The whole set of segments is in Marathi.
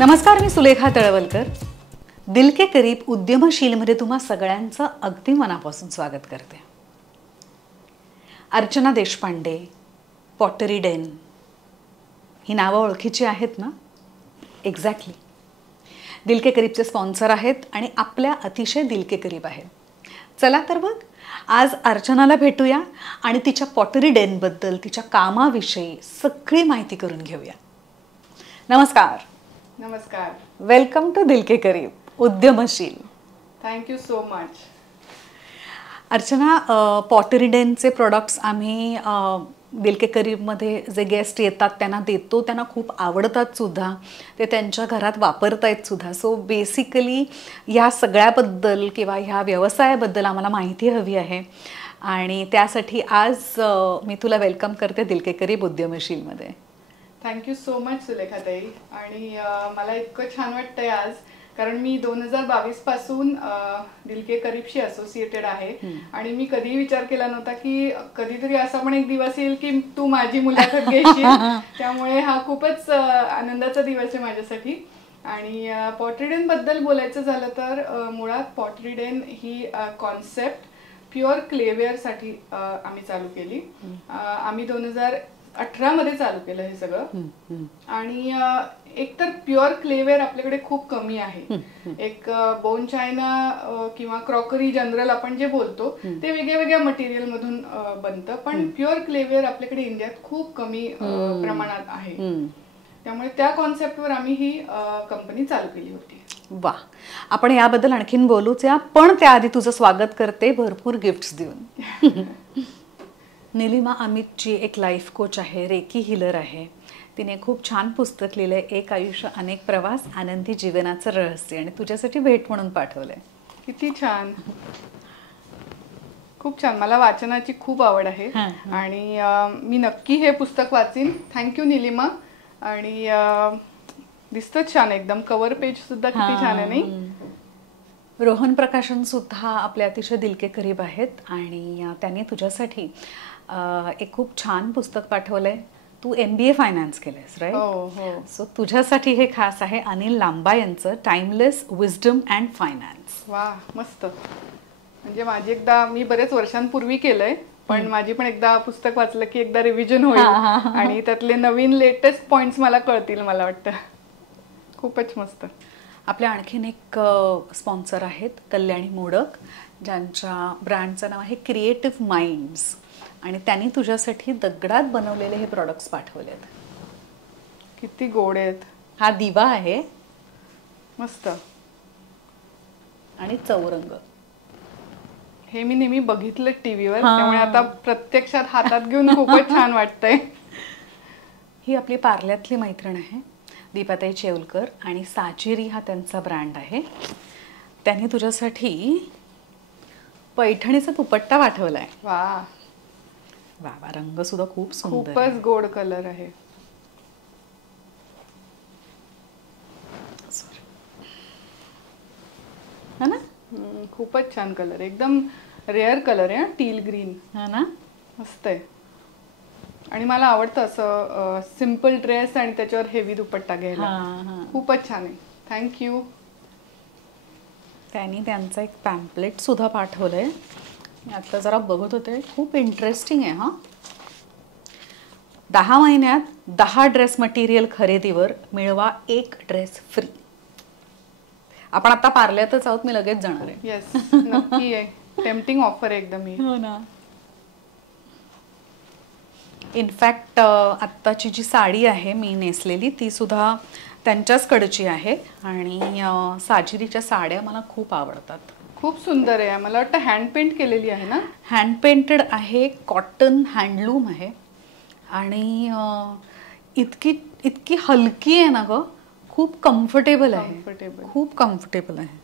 नमस्कार, मी सुलेखा तळवलकर. दिल के करीब उद्यमशीलमध्ये तुम्हा सगळ्यांचं अगदी मनापासून स्वागत करते. अर्चना देशपांडे, पॉटरी डेन ही नावं ओळखीची आहेत ना? एक्झॅक्टली. दिल के करीबचे स्पॉन्सर आहेत आणि आपल्या अतिशय दिल के करीब आहेत. चला तर बघ, आज अर्चनाला भेटूया आणि तिच्या पॉटरी डेनबद्दल, तिच्या कामाविषयी सगळी माहिती करून घेऊया. नमस्कार. नमस्कार. वेलकम टू दिल के करीब, उद्यमशील. Thank you so much. Archana, pottery डेनचे प्रोडक्ट्स आम्ही दिल के करीबमध्ये जे गेस्ट येतात त्यांना देतो, त्यांना खूप आवडतात सुद्धा, ते त्यांच्या घरात वापरतायत सुद्धा. सो बेसिकली ह्या सगळ्याबद्दल किंवा ह्या व्यवसायाबद्दल आम्हाला माहिती हवी आहे आणि त्यासाठी आज मी तुला वेलकम करते दिल के करीब उद्यमशीलमध्ये. थँक्यू सो मच सुलेखाताई. आणि मला इतकं छान वाटतंय आज, कारण मी 2022 पासून दिल के करीबशी असोसिएटेड आहे आणि मी कधीही विचार केला नव्हता की कधीतरी असा पण एक दिवस येईल की तू माझी मुलाखत घेशील. त्यामुळे हा खूपच आनंदाचा दिवस आहे माझ्यासाठी. आणि पॉटरी डेन बद्दल बोलायचं झालं तर मुळात पॉटरी डेन ही कॉन्सेप्ट प्युअर क्लेवेअरसाठी आम्ही चालू केली. आम्ही 2018 मध्ये चालू केलं हे सगळं. आणि एकतर प्युअर क्लेवेअर आपल्याकडे खूप कमी आहे. एक बोन चायना किंवा क्रॉकरी जनरल आपण जे बोलतो ते वेगळ्या वेगळ्या मटेरियल मधून बनतं, पण प्युअर क्लेवेअर आपल्याकडे इंडियात खूप कमी प्रमाणात आहे. त्यामुळे त्या कॉन्सेप्टवर आम्ही ही कंपनी चालू केली होती. वा, आपण याबद्दल आणखीन बोलूच या, पण त्याआधी तुझं स्वागत करते भरपूर गिफ्ट्स देऊन. निलिमा अमितची एक लाईफ कोच आहे, रेकी हिलर आहे. तिने खूप छान पुस्तक लिहिलंय, एक आयुष्य अनेक प्रवास, आनंदी जीवनाचं रहस्य, आणि तुझ्यासाठी भेट म्हणून पाठवलंय. किती छान, खूप छान. मला वाचनाची खूप आवड आहे आणि मी नक्की हे पुस्तक वाचीन. थँक्यू निलिमा. आणि दिसतं छान एकदम, कव्हर पेज सुद्धा किती छान आहे नाही? रोहन प्रकाशन सुद्धा आपले अतिशय दिल के करीब आहेत आणि त्यांनी तुझ्यासाठी एक खूप छान पुस्तक पाठवलंय. तू MBA फायनान्स केलंयस, राईट? हो. सो तुझ्यासाठी हे खास आहे अनिल लांबा यांचं टाइमलेस विजडम अँड फायनान्स. वा, मस्त. म्हणजे माझी एकदा, मी बरेच वर्षांपूर्वी केलंय, पण माझी पण एकदा पुस्तक वाचलं की एकदा रिव्हिजन होईल आणि त्यातले नवीन लेटेस्ट पॉइंट्स मला कळतील, मला वाटतं. खूपच मस्त. आपल्या आणखीन एक स्पॉन्सर आहेत, कल्याणी मोडक, ज्यांच्या ब्रँडचं नाव आहे क्रिएटिव्ह माइंड्स, आणि त्यांनी तुझ्यासाठी दगडात बनवलेले हे प्रॉडक्ट्स पाठवलेत. किती गोड आहेत. हा दिवा आहे, मस्त. आणि चौरंग. हे मी नेहमी बघितलं टीव्हीवर, त्यामुळे आता प्रत्यक्षात हातात घेऊन खूपच छान वाटतंय. ही आपली पार्ल्यातली मैत्रीण आहे, दीपाताई चेवलकर, आणि साजिरी हा त्यांचा ब्रँड आहे. त्यांनी तुझ्यासाठी पैठणीचा दुपट्टा पाठवलाय. वा वा वा, रंग सुद्धा खूप सुंदर, खूपच गोड कलर आहे. हा ना? खूपच छान कलर, एकदम रेअर कलर आहे. Till green. हा ना? मस्त आहे. आणि मला आवडतं असं सिम्पल ड्रेस आणि त्याच्यावर हेवी दुपट्टा घ्यायला. खूपच छान आहे. थँक्यू. त्यांनी त्यांचं एक पॅम्पलेट सुद्धा पाठवलंय. आता जरा बघत होते, खूप इंटरेस्टिंग आहे. 10 महिन्यात 10 ड्रेस मटेरियल खरेदीवर मिळवा 1 ड्रेस फ्री. आपण आता पार्ल्यातच आहोत, मी लगेच जाणार आहे. येस, नक्की आहे. टेम्पटिंग ऑफर आहे एकदम ही. हो ना. इनफॅक्ट आत्ताची जी साडी आहे मी नेसलेली, ती सुद्धा त्यांच्याचकडची आहे. आणि साजिरीच्या साड्या मला खूप आवडतात. खूप सुंदर आहे. मला वाटतं हँड पेंट केलेली आहे ना? हँड पेंटेड आहे, कॉटन हँडलूम आहे, आणि इतकी हलकी आहे ना ग, खूप कम्फर्टेबल आहे. खूप कम्फर्टेबल आहे.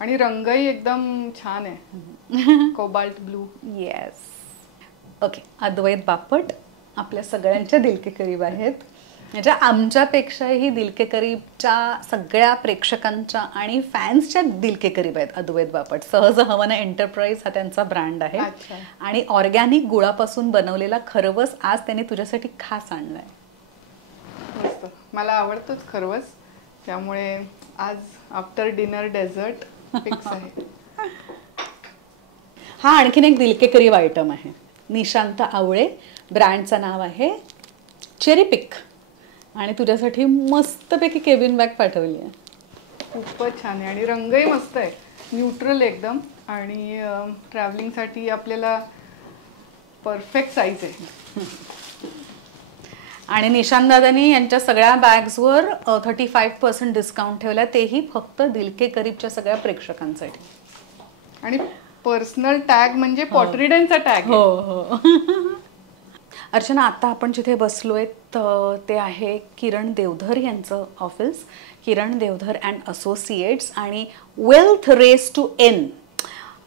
आणि रंगही एकदम छान आहे, कोबाल्ट ब्लू. येस. ओके, अद्वैत बापट आपल्या सगळ्यांच्या दिल के करीब आहेत. म्हणजे आमच्यापेक्षाही दिल के करीबच्या सगळ्या प्रेक्षकांच्या आणि फॅन्सच्या दिल के करीब आहेत अद्वैत बापट. सहज हवन एंटरप्राइज हा त्यांचा ब्रँड आहे. आणि ऑर्गॅनिक गुळापासून बनवलेला खरवस आज त्याने तुझ्यासाठी खास आणलाय. मला आवडतोच खरवस. त्यामुळे आज आफ्टर डिनर डेझर्ट फिक्स आहे. हा आणखीन एक दिलके करीब आयटम आहे. निशांत आवळे, ब्रँडचं नाव आहे चेरी पिक, आणि तुझ्यासाठी मस्तपैकी केबिन बॅग पाठवली आहे. खूपच छान आहे आणि रंगही मस्त आहे, न्यूट्रल एकदम, आणि ट्रॅव्हलिंगसाठी आपल्याला परफेक्ट साईज आहे. आणि निशांत दादांनी यांच्या सगळ्या बॅग्सवर 35% डिस्काउंट ठेवला, तेही फक्त दिलके करीबच्या सगळ्या प्रेक्षकांसाठी. आणि पर्सनल टॅग म्हणजे पॉटरीडनचा टॅग. हो हो. अर्चना, आता आपण जिथे बसलोय ते आहे किरण देवधर यांचं office, Kiran Deodhar and associates, आणि वेल्थ रेस टू एन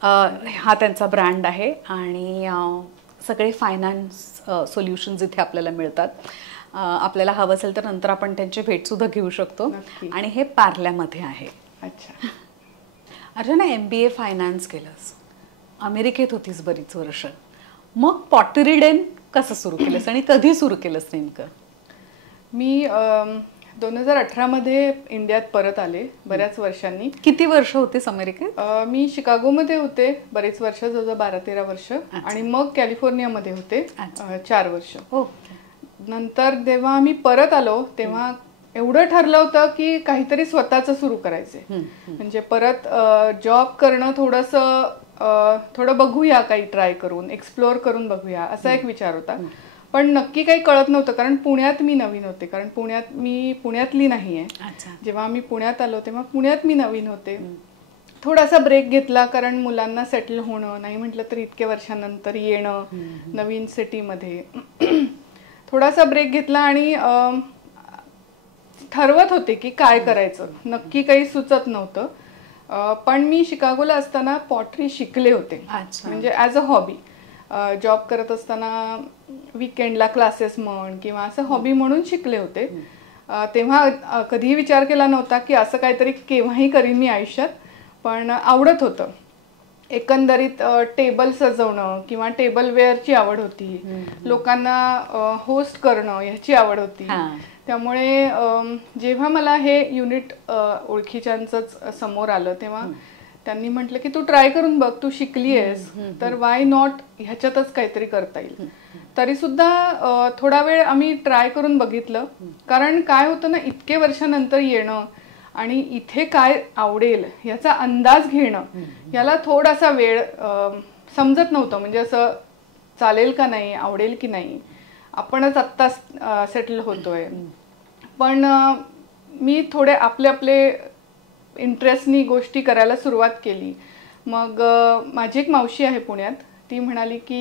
हा त्यांचा ब्रँड आहे. आणि सगळे फायनान्स सोल्युशन्स इथे आपल्याला मिळतात. आपल्याला हवं असेल तर नंतर आपण त्यांची भेटसुद्धा घेऊ शकतो. आणि हे पार्ल्यामध्ये आहे. अच्छा. अर्चना, MBA फायनान्स केलंस, अमेरिकेत होतीस बरीच वर्ष, मग पॉटरीडेन कसं सुरू केलंस आणि कधी सुरू केलंस नेमकं? मी 2018 मध्ये इंडियात परत आले बऱ्याच वर्षांनी. किती वर्ष होतीस अमेरिकेत? मी शिकागोमध्ये होते बरेच वर्ष, जवळजवळ 12-13 वर्ष, आणि मग कॅलिफोर्नियामध्ये होते 4 वर्ष. नंतर जेव्हा मी परत आलो तेव्हा एवढं ठरलं होतं की काहीतरी स्वतःचं सुरू करायचंय. म्हणजे परत जॉब करणं थोडं बघूया, काही ट्राय करून एक्सप्लोअर करून बघूया, असा एक विचार होता. पण नक्की काही कळत नव्हतं, कारण पुण्यात मी नवीन होते, कारण मी पुण्यातली नाहीये. जेव्हा मी पुण्यात आलो तेव्हा पुण्यात मी नवीन होते. थोडासा ब्रेक घेतला, कारण मुलांना सेटल होणं, नाही म्हटलं तर इतक्या वर्षानंतर येणं नवीन सिटीमध्ये. थोडासा ब्रेक घेतला आणि ठरवत होते की काय करायचं, नक्की काही सुचत नव्हतं. पण मी शिकागोला असताना पॉटरी शिकले होते, म्हणजे ॲज अ हॉबी. जॉब करत असताना वीकेंडला क्लासेस म्हण किंवा असं हॉबी म्हणून शिकले होते. तेव्हा कधीही विचार केला नव्हता की असं काहीतरी केव्हाही करीन मी आयुष्यात, पण आवडत होतं. एकंदरीत टेबल सजवणं किंवा टेबल वेअरची आवड होती, लोकांना होस्ट करणं ह्याची आवड होती. त्यामुळे जेव्हा मला हे युनिट ओळखीच्यांचंच समोर आलं तेव्हा त्यांनी म्हटलं की तू ट्राय करून बघ, तू शिकली आहेस तर वाय नॉट ह्याच्यातच काहीतरी करता येईल. तरी सुद्धा थोडा वेळ आम्ही ट्राय करून बघितलं, कारण काय होतं ना, इतके वर्षानंतर येणं आणि इथे काय आवडेल याचा अंदाज घेणं, याला थोडासा वेळ समजत नव्हतं. म्हणजे असं चालेल का नाही, आवडेल की नाही, आपणच आत्ता सेटल होतोय. पण मी थोडे आपले इंटरेस्टनी गोष्टी करायला सुरुवात केली. मग माझी एक मावशी आहे पुण्यात, ती म्हणाली की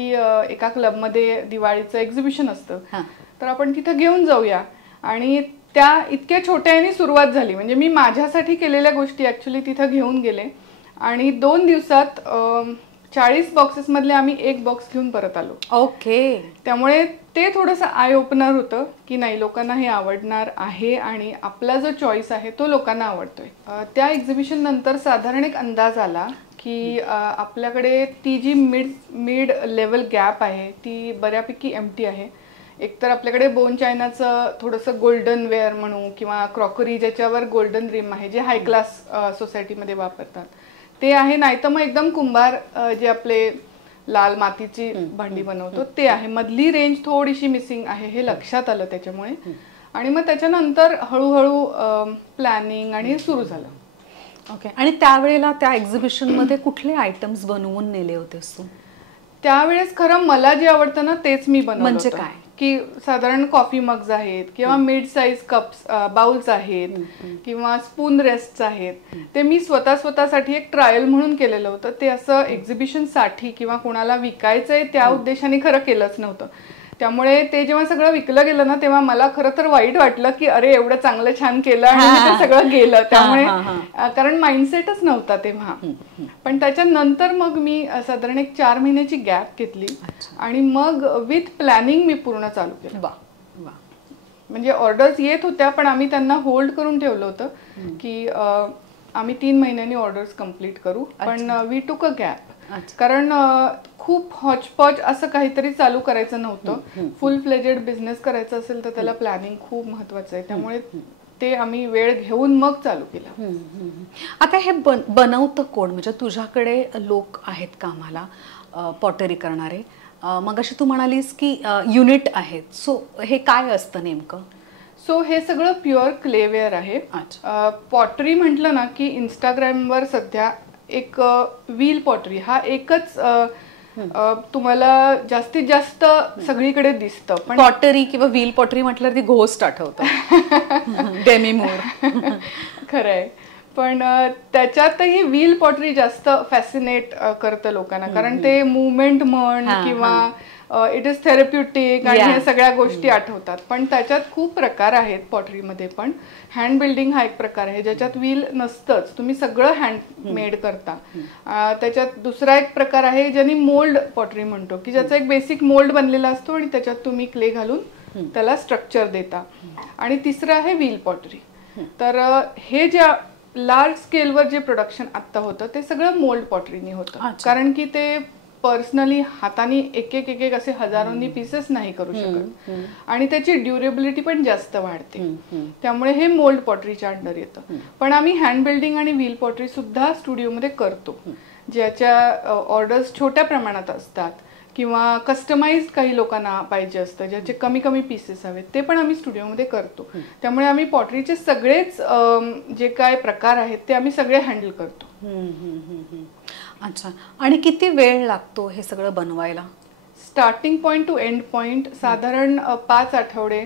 एका क्लबमध्ये दिवाळीचं एक्झिबिशन असतं, तर आपण तिथं घेऊन जाऊया. आणि त्या इतक्या छोट्याने सुरुवात झाली. म्हणजे मी माझ्यासाठी केलेल्या गोष्टी ऍक्च्युली तिथं घेऊन गेले आणि 2 दिवसात 40 बॉक्सेस मधले आम्ही 1 बॉक्स घेऊन परत आलो. ओके. त्यामुळे ते थोडंसं आय ओपनर होतं की नाही, लोकांना हे आवडणार आहे आणि आपला जो चॉईस आहे तो लोकांना आवडतोय. त्या एक्झिबिशन नंतर साधारण एक अंदाज आला की आपल्याकडे ती जी मिड लेवल गॅप आहे ती बऱ्यापैकी एम्प्टी आहे. एकतर आपल्याकडे बोन चायनाचं थोडंसं गोल्डन वेअर म्हणू किंवा क्रॉकरी ज्याच्यावर गोल्डन रिम आहे, जे हाय क्लास सोसायटीमध्ये वापरतात ते आहे, नाही तर मग एकदम कुंभार जे आपले लाल मातीची भांडी बनवतो ते आहे. मधली रेंज थोडीशी मिसिंग आहे हे लक्षात आलं त्याच्यामुळे. आणि मग त्याच्यानंतर हळूहळू प्लॅनिंग आणि सुरू झालं. ओके. आणि त्यावेळेला त्या एक्झिबिशनमध्ये कुठले आयटम्स बनवून नेले होतेस तू? त्यावेळेस खरं मला जे आवडतं ना तेच मी बनवलं. म्हणजे काय की साधारण कॉफी मग्स आहेत किंवा मिड साईज कप्स बाउल्स आहेत किंवा स्पून रेस्ट्स आहेत, ते मी स्वतःसाठी एक ट्रायल म्हणून केलेलं होतं. ते असं एक्झिबिशन साठी किंवा कोणाला विकायचंय त्या उद्देशाने खरं केलंच नव्हतं. त्यामुळे ते जेव्हा सगळं विकलं गेलं ना तेव्हा मला खरं तर वाईट वाटलं की अरे एवढं चांगलं छान केलं आणि ते सगळं गेलं. त्यामुळे कारण माइंडसेटच नव्हता तेव्हा. पण त्याच्यानंतर मग मी साधारण एक 4 महिन्याची गॅप घेतली आणि मग विथ प्लॅनिंग मी पूर्ण चालू केलं. म्हणजे ऑर्डर्स येत होत्या पण आम्ही त्यांना होल्ड करून ठेवलं होतं की आम्ही 3 महिन्यांनी ऑर्डर्स कम्प्लीट करू. पण वी टूक अ गॅप, कारण खूप हॉचपॉच असं काहीतरी चालू करायचं नव्हतं. फुल फ्लेजेड बिझनेस करायचा असेल तर त्याला प्लॅनिंग खूप महत्वाचं आहे. त्यामुळे ते आम्ही वेळ घेऊन मग चालू केलं. आता हे बनवतं कोण? म्हणजे तुझ्याकडे लोक आहेत कामाला पॉटरी करणारे, मग अशी तू म्हणालीस की युनिट आहेत, सो हे काय असतं नेमकं? सो हे सगळं प्युअर क्लेवेअर आहे. पॉटरी म्हटलं ना की इंस्टाग्रामवर सध्या एक व्हील पॉटरी हा एकच तुम्हाला जास्तीत जास्त सगळीकडे दिसतं. पण पॉटरी किंवा व्हील पॉटरी म्हटलं ती घोस्ट आठवतं. Demi Moore. खरंय, पण त्याच्यातही व्हील पॉटरी जास्त फॅसिनेट करतं लोकांना, कारण ते मुवमेंट म्हण किंवा इट इज थेरप्युटिक आणि ह्या सगळ्या गोष्टी आठवतात. पण त्याच्यात खूप प्रकार आहेत पॉटरीमध्ये. पण हँड बिल्डिंग हा एक प्रकार आहे ज्याच्यात व्हील नसतंच, तुम्ही सगळं हँडमेड करता. त्याच्यात दुसरा एक प्रकार आहे ज्याने मोल्ड पॉटरी म्हणतो, की ज्याचा एक बेसिक मोल्ड बनलेला असतो आणि त्याच्यात तुम्ही क्ले घालून त्याला स्ट्रक्चर देता. आणि तिसरं आहे व्हील पॉटरी. तर हे ज्या लार्ज स्केलवर जे प्रोडक्शन आता होतं ते सगळं मोल्ड पॉटरीने होतं, कारण की ते पर्सनली हाताने एक एक असे हजारोंनी पीसेस नाही करू शकत आणि त्याची ड्युरेबिलिटी पण जास्त वाढते. त्यामुळे हे मोल्ड पॉटरीच्या अंडर येतं. पण आम्ही हँड बिल्डिंग आणि व्हील पॉटरी सुद्धा स्टुडिओमध्ये करतो, ज्याच्या ऑर्डर्स छोट्या प्रमाणात असतात किंवा कस्टमाइज्ड काही लोकांना पाहिजे असतं ज्याचे कमी कमी पीसेस हवेत, ते पण आम्ही स्टुडिओमध्ये करतो. त्यामुळे आम्ही पॉटरीचे सगळेच जे काय प्रकार आहेत ते आम्ही सगळे हँडल करतो. अच्छा, आणि किती वेळ लागतो हे सगळं बनवायला? Starting point two end point साधारण 5 आठवडे,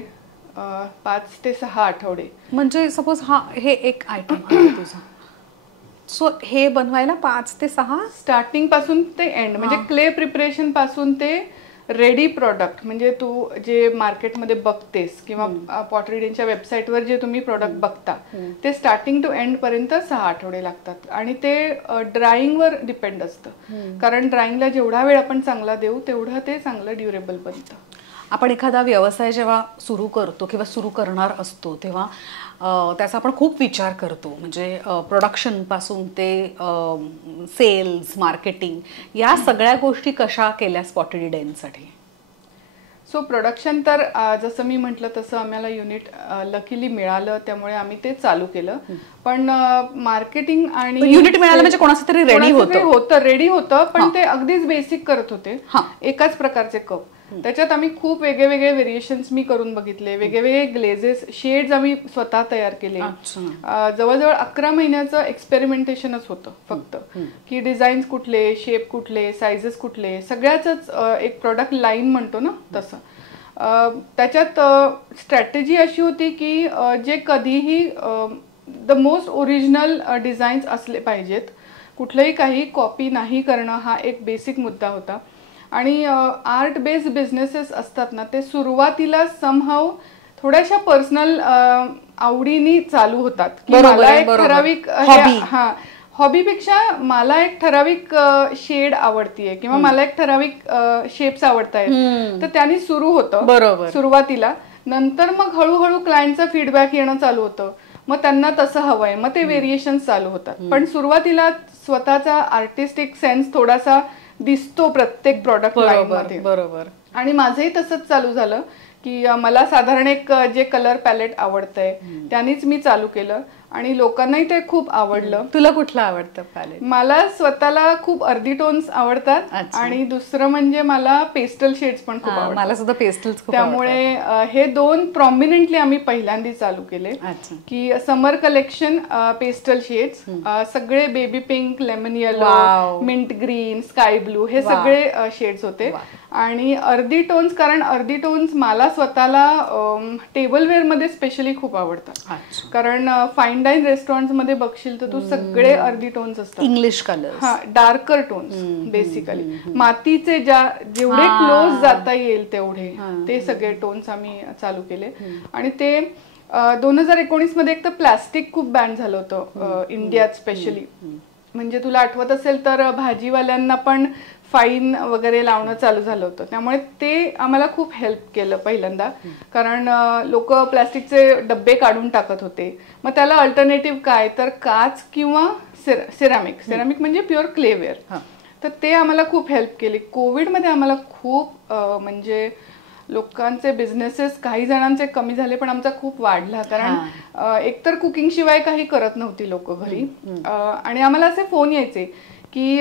5 ते 6 आठवडे. म्हणजे सपोज हे एक आयटम आहे तुझा, सो हे बनवायला 5 ते 6 स्टार्टिंग पासून ते एंड, म्हणजे क्ले प्रिपरेशन पासून ते रेडी प्रोडक्ट, म्हणजे तू जे मार्केटमध्ये बघतेस किंवा पॉटरीडेनच्या वेबसाईटवर जे तुम्ही प्रोडक्ट बघता ते स्टार्टिंग टू एंड पर्यंत 6 आठवडे लागतात. आणि ते ड्राइंगवर डिपेंड असतं, कारण ड्राइंगला जेवढा वेळ आपण चांगला देऊ तेवढं ते चांगलं ड्युरेबल बनतं. आपण एखादा व्यवसाय जेव्हा सुरू करतो किंवा सुरू करणार असतो तेव्हा त्याचा आपण खूप विचार करतो, म्हणजे प्रोडक्शनपासून ते सेल्स, मार्केटिंग, या सगळ्या गोष्टी कशा केल्यास पॉटरीडेनसाठी? सो प्रोडक्शन तर जसं मी म्हटलं तसं आम्हाला युनिट लकीली मिळालं, त्यामुळे आम्ही ते चालू केलं. पण मार्केटिंग आणि युनिट मिळालं म्हणजे कोणाचं तरी रेडी होतं, पण ते अगदीच बेसिक करत होते, एकाच प्रकारचे कप. त्याच्यात आम्ही खूप वेगळे व्हेरिएशन्स मी करून बघितले, वेगवेगळे ग्लेजेस, शेड्स आम्ही स्वतः तयार केले. जवळजवळ 11 महिन्याचं एक्सपेरिमेंटेशनच होतं फक्त, की डिझाईन्स कुठले, शेप कुठले, सायझेस कुठले, सगळ्याच एक प्रोडक्ट लाईन म्हणतो ना तसं. त्याच्यात स्ट्रॅटेजी अशी होती की जे कधीही द मोस्ट ओरिजिनल डिझाईन्स असले पाहिजेत, कुठलंही काही कॉपी नाही करणं हा एक बेसिक मुद्दा होता. आणि आर्ट बेस्ड बिझनेसेस असतात ना, ते सुरुवातीला समहाव थोड्याशा पर्सनल आवडीनी चालू होतात, की मला एक ठराविक हॉबीपेक्षा मला एक ठराविक शेड आवडतीये किंवा मला एक ठराविक शेप्स आवडतायत, तर त्यांनी सुरू होतं सुरुवातीला. नंतर मग हळूहळू क्लायंटचा फीडबॅक येणं चालू होतं, मग त्यांना तसं हवंय, मग ते व्हेरिएशन्स चालू होतात. पण सुरुवातीला स्वतःचा आर्टिस्टिक सेन्स थोडासा दिसतो प्रत्येक प्रॉडक्ट लाईनमध्ये. बरोबर. आणि माझंही तसंच चालू झालं की मला साधारण एक जे कलर पॅलेट आवडतंय त्यानेच मी चालू केलं आणि लोकांनाही ते खूप आवडलं. तुला कुठलं आवडतं पॅलेट? मला स्वतःला खूप अर्धी टोन्स आवडतात आणि दुसरं म्हणजे मला पेस्टल शेड्स पण खूप आवडतात. मला सुद्धा पेस्टल्स खूप त्यामुळे हे दोन प्रॉमिनंटली आम्ही पहिल्यांदा चालू केले, की समर कलेक्शन पेस्टल शेड्स, सगळे baby pink, lemon yellow, mint green, sky blue, हे सगळे शेड्स होते. आणि अर्धी टोन्स, कारण अर्धी टोन्स मला स्वतःला टेबलवेअर मध्ये स्पेशली खूप आवडतात, कारण फाईन डाईन रेस्टॉरंट मध्ये बघशील तर तू सगळे अर्धी टोन्स असतात, English colour, darker tones basically, मातीचे जेवढे क्लोज जाता येईल तेवढे ते सगळे टोन्स आम्ही चालू केले. आणि ते 2019 मध्ये एक तर प्लास्टिक खूप बॅन झालं होतं इंडियात स्पेशली, म्हणजे तुला आठवत असेल तर भाजीवाल्यांना पण फाईन वगैरे लावणं चालू झालं होतं. त्यामुळे ते आम्हाला खूप हेल्प केलं पहिल्यांदा, कारण लोक प्लास्टिकचे डब्बे काढून टाकत होते. मग त्याला अल्टरनेटिव्ह काय, तर काच किंवा सेरामिक म्हणजे प्युअर क्लेवेअर. तर ते आम्हाला खूप हेल्प केली. कोविडमध्ये आम्हाला खूप म्हणजे लोकांचे बिझनेसेस काही जणांचे कमी झाले पण आमचा खूप वाढला, कारण एकतर कुकिंग शिवाय काही करत नव्हती लोक घरी. आणि आम्हाला असे फोन यायचे की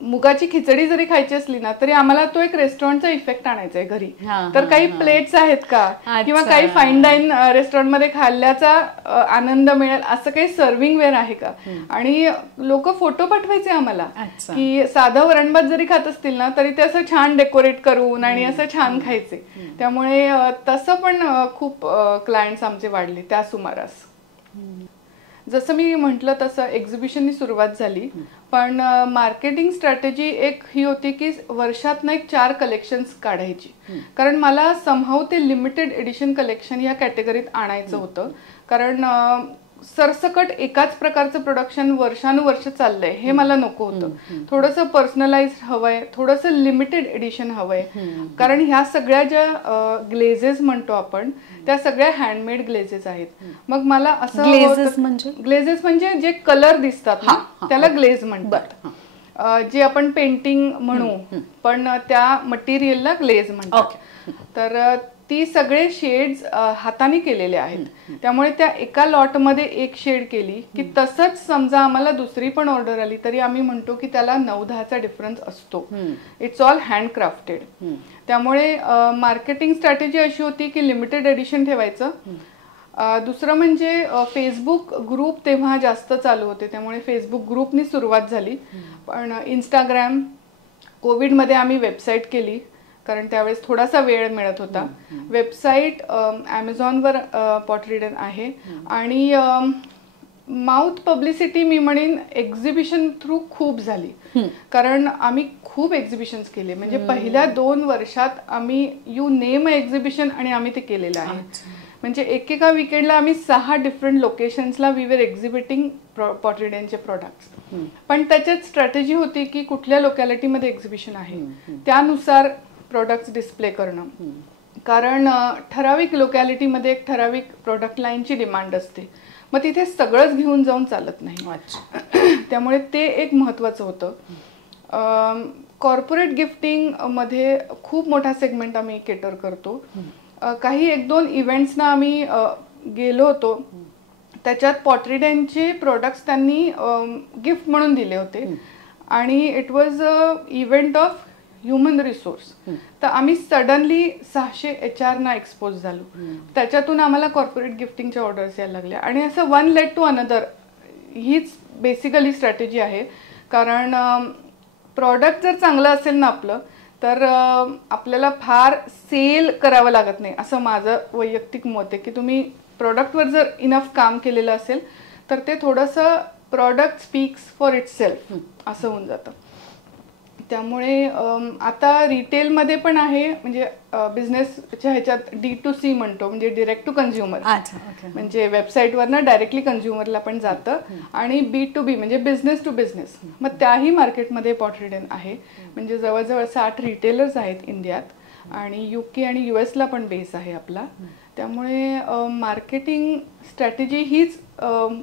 मुगाची खिचडी जरी खायची असली ना तरी आम्हाला तो एक रेस्टॉरंटचा इफेक्ट आणायचा आहे घरी. तर काही प्लेट्स आहेत का, किंवा काही फाईन डाईन रेस्टॉरंट मध्ये खाल्ल्याचा आनंद मिळेल असं काही सर्विंग वेअर आहे का. आणि लोक फोटो पाठवायचे आम्हाला की साधं वरणभात जरी खात असतील ना तरी ते असं छान डेकोरेट करून आणि असं छान खायचे. त्यामुळे तसं पण खूप क्लायंट्स आमचे वाढले त्या सुमारास. जसं मी म्हटलं तसं एक्झिबिशननी सुरुवात झाली, पण मार्केटिंग स्ट्रॅटेजी एक ही होती की वर्षातनं एक 4 कलेक्शन्स काढायची, कारण मला समहाऊ ते लिमिटेड एडिशन कलेक्शन या कॅटेगरीत आणायचं होतं. कारण सरसकट एकाच प्रकारचं प्रोडक्शन वर्षानुवर्ष चाललंय हे मला नको होतं. थोडंसं पर्सनलाइज्ड हवंय, थोडंसं लिमिटेड एडिशन हवंय, कारण ह्या सगळ्या ज्या ग्लेजेस म्हणतो आपण त्या सगळ्या हँडमेड ग्लेजेस आहेत. मग मला असं ग्लेजेस म्हणजे जे कलर दिसतात ना त्याला ग्लेज म्हणतात. जे आपण पेंटिंग म्हणू पण त्या मटेरियलला ग्लेज म्हणतात. तर ती सगळे शेड्स हाताने केलेले आहेत, त्यामुळे त्या एका लॉटमध्ये एक शेड केली की तसंच समजा आम्हाला दुसरी पण ऑर्डर आली तरी आम्ही म्हणतो की त्याला 9-10चा डिफरन्स असतो. It's all handcrafted. त्यामुळे मार्केटिंग स्ट्रॅटेजी अशी होती की लिमिटेड एडिशन ठेवायचं. दुसरं म्हणजे फेसबुक ग्रुप तेव्हा जास्त चालू होते, त्यामुळे फेसबुक ग्रुपनी सुरुवात झाली. पण इंस्टाग्राम, कोविडमध्ये आम्ही वेबसाईट केली कारण त्यावेळेस थोडासा वेळ मिळत होता. वेबसाईट ॲमेझॉनवर पॉटरीडन आहे. आणि माउथ पब्लिसिटी मी म्हणेन एक्झिबिशन थ्रू खूप झाली, कारण आम्ही खूप एक्झिबिशन्स केले. म्हणजे पहिल्या 2 वर्षात आम्ही यू नेम एक्झिबिशन आणि आम्ही ते केलेलं आहे. म्हणजे एकेका विकेंडला आम्ही 6 डिफरंट लोकेशन्सला वी वर एक्झिबिटिंग पॉटरीडनचे प्रोडक्ट्स. पण त्याच्यात स्ट्रॅटेजी होती की कुठल्या लोकॅलिटीमध्ये एक्झिबिशन आहे त्यानुसार प्रोडक्ट्स डिस्प्ले करणं, कारण ठराविक लोकॅलिटीमध्ये एक ठराविक प्रोडक्ट लाईनची डिमांड असते, मग तिथे सगळंच घेऊन जाऊन चालत नाही. त्यामुळे ते एक महत्त्वाचं होतं. कॉर्पोरेट गिफ्टिंग मध्ये खूप मोठा सेगमेंट आम्ही केटर करतो. काही 1-2 इव्हेंट्सना आम्ही गेलो होतो, त्याच्यात पॉटरीडनचे प्रोडक्ट्स त्यांनी गिफ्ट म्हणून दिले होते आणि it was a event of human resource. तर आम्ही सडनली 600 HR ना एक्सपोज झालो. त्याच्यातून आम्हाला कॉर्पोरेट गिफ्टिंगच्या ऑर्डर्स यायला लागल्या आणि असं वन लेड टू अनदर. हीच बेसिकली स्ट्रॅटेजी आहे, कारण प्रॉडक्ट जर चांगलं असेल ना आपलं तर आपल्याला फार सेल करावं लागत नाही असं माझं वैयक्तिक मत आहे. की तुम्ही प्रॉडक्टवर जर इनफ काम केलेलं असेल तर ते थोडंसं प्रॉडक्ट स्पीक्स फॉर इटसेल्फ असं होऊन जातं. त्यामुळे आता रिटेलमध्ये पण आहे, म्हणजे बिझनेसच्या ह्याच्यात D2C म्हणतो, म्हणजे डिरेक्ट टू कन्झ्युमर. म्हणजे वेबसाईटवरनं डायरेक्टली कन्झ्युमरला पण जातं. आणि B2B म्हणजे बिझनेस टू बिझनेस, मग त्याही मार्केटमध्ये पॉटरीडन आहे. म्हणजे जवळजवळ 60 रिटेलर्स आहेत इंडियात आणि UK आणि US ला पण बेस आहे आपला. त्यामुळे मार्केटिंग स्ट्रॅटेजी हीच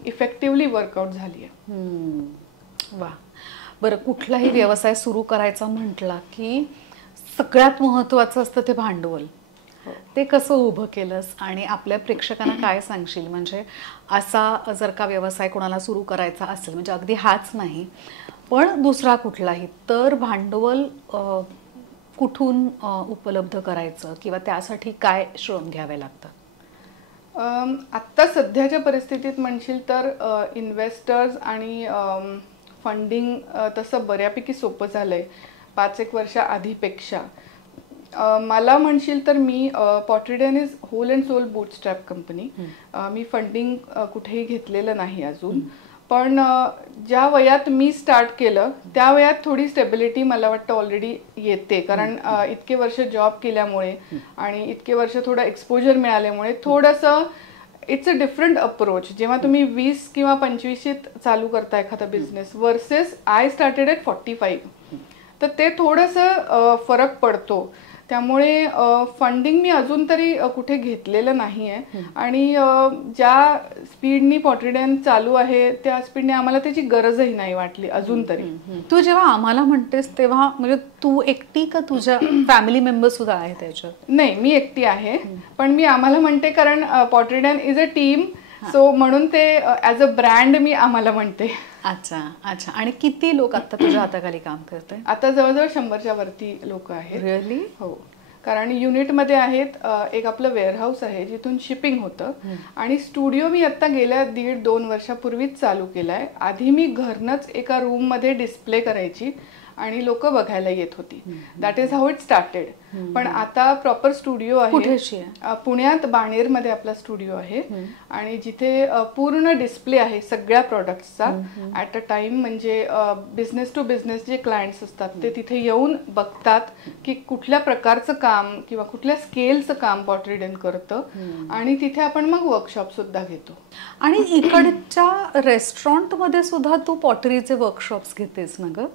इफेक्टिव्हली वर्कआउट झाली आहे. वा. बरं, कुठलाही व्यवसाय सुरू करायचा म्हटला की सगळ्यात महत्त्वाचं असतं ते भांडवल. ते कसं उभं केलंस आणि आपल्या प्रेक्षकांना काय सांगशील? म्हणजे असा जर का व्यवसाय कोणाला सुरू करायचा असेल, म्हणजे अगदी हाच नाही पण दुसरा कुठलाही, तर भांडवल कुठून उपलब्ध करायचं किंवा त्यासाठी काय श्रम घ्यावे लागतात? आत्ता सध्याच्या परिस्थितीत म्हणशील तर इन्व्हेस्टर्स आणि फंडिंग तसं बऱ्यापैकी सोपं झालंय 5-1 वर्ष आधीपेक्षा. मला म्हणशील तर मी Pottery Den is whole and sole bootstrap company. मी फंडिंग कुठेही घेतलेलं नाही अजून. पण ज्या वयात मी स्टार्ट केलं त्या वयात थोडी स्टेबिलिटी मला वाटतं ऑलरेडी येते, कारण इतके वर्ष जॉब केल्यामुळे आणि इतके वर्ष थोडं एक्सपोजर मिळाल्यामुळे थोडंसं इट्स अ डिफरंट अप्रोच. जेव्हा तुम्ही 20 किंवा 25 चालू करता एखादा business versus I started at 45, तर ते थोडंसं फरक पडतो. त्यामुळे फंडिंग मी अजून तरी कुठे घेतलेलं नाही आहे आणि ज्या स्पीडनी पॉटरीडन चालू आहे त्या स्पीडने आम्हाला त्याची गरजही नाही वाटली अजून तरी. तू जेव्हा आम्हाला म्हणतेस तेव्हा म्हणजे तू एकटी का तुझ्या फॅमिली मेंबर सुद्धा आहे त्याच्यात? नाही, मी एकटी आहे, पण मी आम्हाला म्हणते कारण पॉटरीडन इज अ टीम, सो म्हणून ते ॲज अ ब्रँड मी आम्हाला म्हणते. अच्छा अच्छा. आणि किती लोक आता तुझ्या हाताखाली काम करतात? आता जवळजवळ 100च्या वरती लोक आहेत. रिअली? हो, कारण युनिटमध्ये आहेत. एक आपलं वेअरहाऊस आहे जिथून शिपिंग होतं आणि स्टुडिओ मी आता गेल्या 1.5-2 वर्षापूर्वीच चालू केलाय. आधी मी घरनंच एका रूममध्ये डिस्प्ले करायची आणि लोक बघायला येत होती. That is how it started. पण आता प्रॉपर स्टुडिओ आहे. पुण्यात बाणेरमध्ये आपला स्टुडिओ आहे आणि जिथे पूर्ण डिस्प्ले आहे सगळ्या प्रॉडक्ट्सचा ॲट अ टाइम. म्हणजे बिझनेस टू बिझनेस जे क्लायंट्स असतात ते तिथे येऊन बघतात की कुठल्या प्रकारचं काम किंवा कुठल्या स्केलचं काम पॉटरीडन करतं आणि तिथे आपण मग वर्कशॉप सुद्धा घेतो. आणि इकडच्या रेस्टॉरंटमध्ये सुद्धा तू पॉटरीचे वर्कशॉप्स घेतेस ना ग?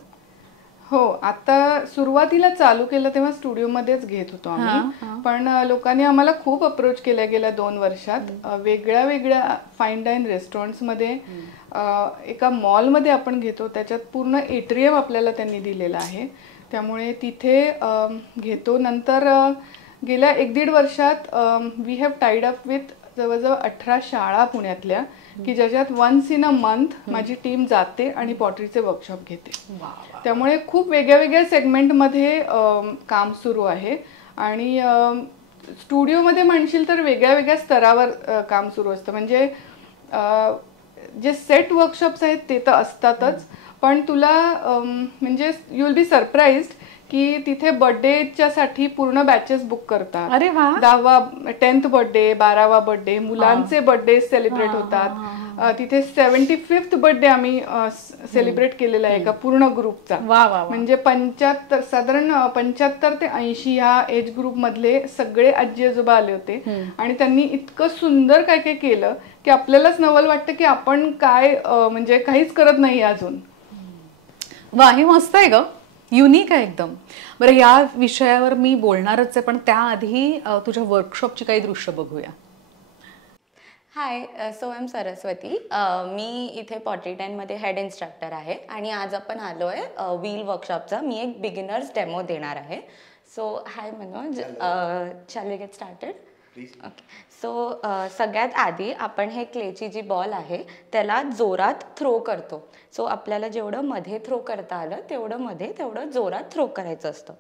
हो, आता सुरुवातीला चालू केलं तेव्हा स्टुडिओमध्येच घेत होतो आम्ही, पण लोकांनी आम्हाला खूप अप्रोच केल्या गेल्या 2 वर्षात. वेगळ्या वेगळ्या फाईन डाईन रेस्टॉरंट्समध्ये, एका मॉलमध्ये आपण घेतो, त्याच्यात पूर्ण एट्रियम आपल्याला त्यांनी दिलेला आहे, त्यामुळे तिथे घेतो. नंतर गेल्या 1-1.5 वर्षात we have tied up with जवळजवळ 18 शाळा पुण्यातल्या की ज्याच्यात वन्स इन अ मंथ माझी टीम जाते आणि पॉटरीचे वर्कशॉप घेते. त्यामुळे खूप वेगळ्या वेगळ्या सेगमेंटमध्ये काम सुरू आहे आणि स्टुडिओमध्ये म्हणशील तर वेगळ्या वेगळ्या स्तरावर काम सुरू असतं. म्हणजे जे सेट वर्कशॉप्स आहेत ते तर असतातच, पण तुला म्हणजे यू विल बी सरप्राइज्ड की तिथे बर्थडेच्या साठी पूर्ण बॅचेस बुक करतात. अरे वा. 10वा 10th बर्थडे, 12वा बर्थडे, मुलांचे बर्थडे सेलिब्रेट होतात. तिथे 75th बर्थडे आम्ही सेलिब्रेट केलेला आहे एका पूर्ण ग्रुपचा. म्हणजे 75 साधारण 75 ते 80 ह्या एज ग्रुप मधले सगळे आजी आजोबा आले होते आणि त्यांनी इतकं सुंदर काय काय केलं की आपल्यालाच नवल वाटतं की आपण काय म्हणजे काहीच करत नाही अजून. वा, हे मस्त आहे ग, युनिक आहे एकदम. बरं, या विषयावर मी बोलणारच आहे, पण त्याआधी तुझ्या वर्कशॉपची काही दृश्य बघूया. हाय, सो आय एम सरस्वती. मी इथे पॉटरीडनमध्ये हेड इन्स्ट्रक्टर आहे आणि आज आपण आलो आहे व्हील वर्कशॉपचा. मी एक बिगिनर्स डेमो देणार आहे. So hi Manoj, shall we get started? Okay. So सगळ्यात आधी आपण हे क्लेची जी बॉल आहे त्याला जोरात थ्रो करतो. सो आपल्याला जेवढं मध्ये थ्रो करता आलं तेवढं मध्ये तेवढं जोरात थ्रो करायचं असतं.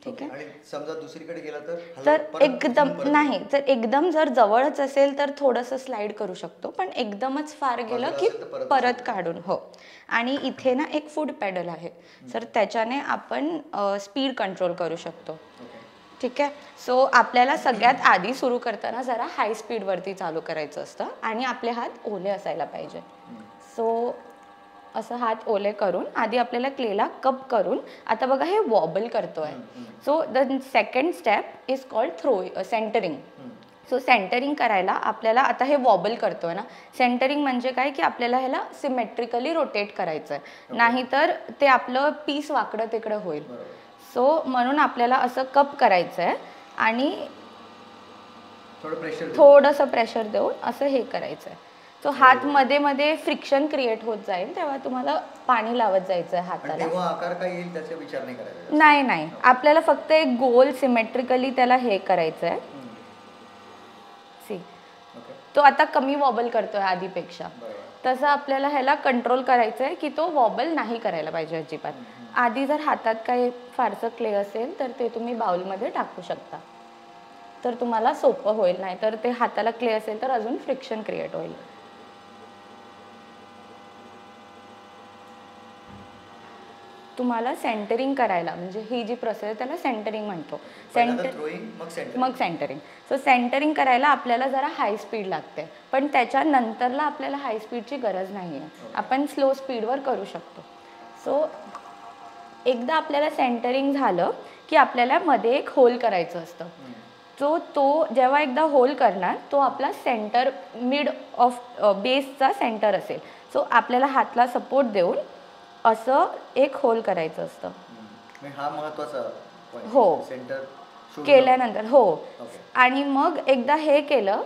ठीक आहे. आणि समजा दुसरीकडे गेला तर एकदम नाही, जर एकदम जर जवळच असेल तर थोडंसं स्लाइड करू शकतो, पण एकदमच फार गेलं की परत काढून. हो. आणि इथे ना एक फूड पेडल आहे, तर त्याच्याने आपण स्पीड कंट्रोल करू शकतो. ठीक आहे. सो आपल्याला सगळ्यात आधी सुरू करताना जरा हाय स्पीडवरती चालू करायचं असतं आणि आपले हात ओले असायला पाहिजे. सो असं हात ओले करून आधी आपल्याला क्लेला कप करून, आता बघा हे वॉबल करतोय. So the second step is called throw centering. So centering करायला आपल्याला आता हे वॉबल करतोय ना, सेंटरिंग म्हणजे काय की आपल्याला ह्याला सिमेट्रिकली रोटेट करायचं आहे, नाहीतर ते आपलं पीस वाकडं तिकडं होईल. सो म्हणून आपल्याला असं कप करायचं आहे आणि थोडंसं प्रेशर देऊन असं हे करायचं आहे. सो हात मध्ये मध्ये फ्रिक्शन क्रिएट होत जाईल तेव्हा तुम्हाला पाणी लावत जायचं आहे हाताला. आकार काय येईल त्याचा विचार नाही करायचा. नाही, आपल्याला फक्त एक गोल सिमेट्रिकली त्याला हे करायचं आहे. सी, तो आता कमी वॉबल करतोय आधीपेक्षा, तसं आपल्याला ह्याला कंट्रोल करायचं आहे की तो वॉबल नाही करायला पाहिजे अजिबात. आधी जर हातात काही फारसं क्ले असेल तर ते तुम्ही बाउलमध्ये टाकू शकता, तर तुम्हाला सोपं होईल. नाही तर ते हाताला क्ले असेल तर अजून फ्रिक्शन क्रिएट होईल. तुम्हाला सेंटरिंग करायला, म्हणजे ही जी प्रोसेस आहे त्याला सेंटरिंग म्हणतो. मग सेंटरिंग. सो सेंटरिंग करायला आपल्याला जरा हाय स्पीड लागते, पण त्याच्यानंतरला आपल्याला हाय स्पीडची गरज नाही आहे, आपण स्लो स्पीडवर करू शकतो. सो एकदा आपल्याला सेंटरिंग झालं की आपल्याला मध्ये एक होल करायचं असतं. तो जेव्हा एकदा होल करणार तो आपला सेंटर, मिड ऑफ बेसचा सेंटर असेल. सो आपल्याला हातला सपोर्ट देऊन असं एक होल करायचं असतं. हा महत्त्वाचा हो. सेंटर केल्यानंतर हो. ओके. आणि मग एकदा हे केलं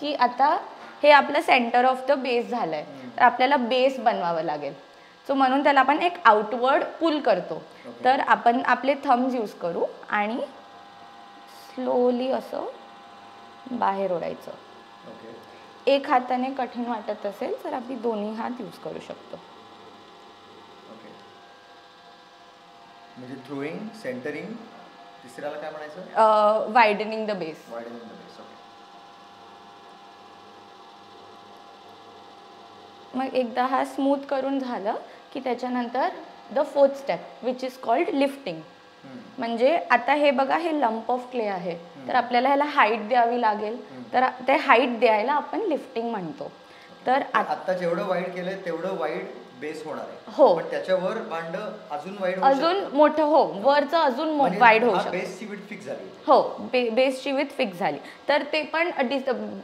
की आता हे आपलं सेंटर ऑफ द बेस झालंय. तर आपल्याला बेस बनवावं लागेल. सो म्हणून त्याला आपण एक आउटवर्ड पुल करतो. तर आपण आपले थम्स यूज करू आणि स्लोली असं बाहेर ओढायचं. ओके. एक हाताने कठीण वाटत असेल तर आपण दोन्ही हात यूज करू शकतो. ओके. म्हणजे थ्रोइंग, सेंटरिंग, तिसऱ्याला काय म्हणायचं? Widening the base. Widening the base. Okay. मग एकदा हा स्मूथ करून झालं की त्याच्यानंतर the fourth step which is called lifting. म्हणजे आता हे बघा, हे लंप ऑफ क्ले आहे, तर आपल्याला ह्याला हाईट द्यावी लागेल. तर ते हाईट द्यायला आपण लिफ्टिंग म्हणतो. तर आता जेवढं वाईड केलंय तेवढं वाईड बेस होणार आहे. हो. पण त्याच्यावर भांड अजून वाईड अजून मोठं, हो, वरचं अजून वाईड होऊ शकतं. बेसची विड्थ फिक्स झाली. हो, बेसची विथ फिक्स झाली. तर ते पण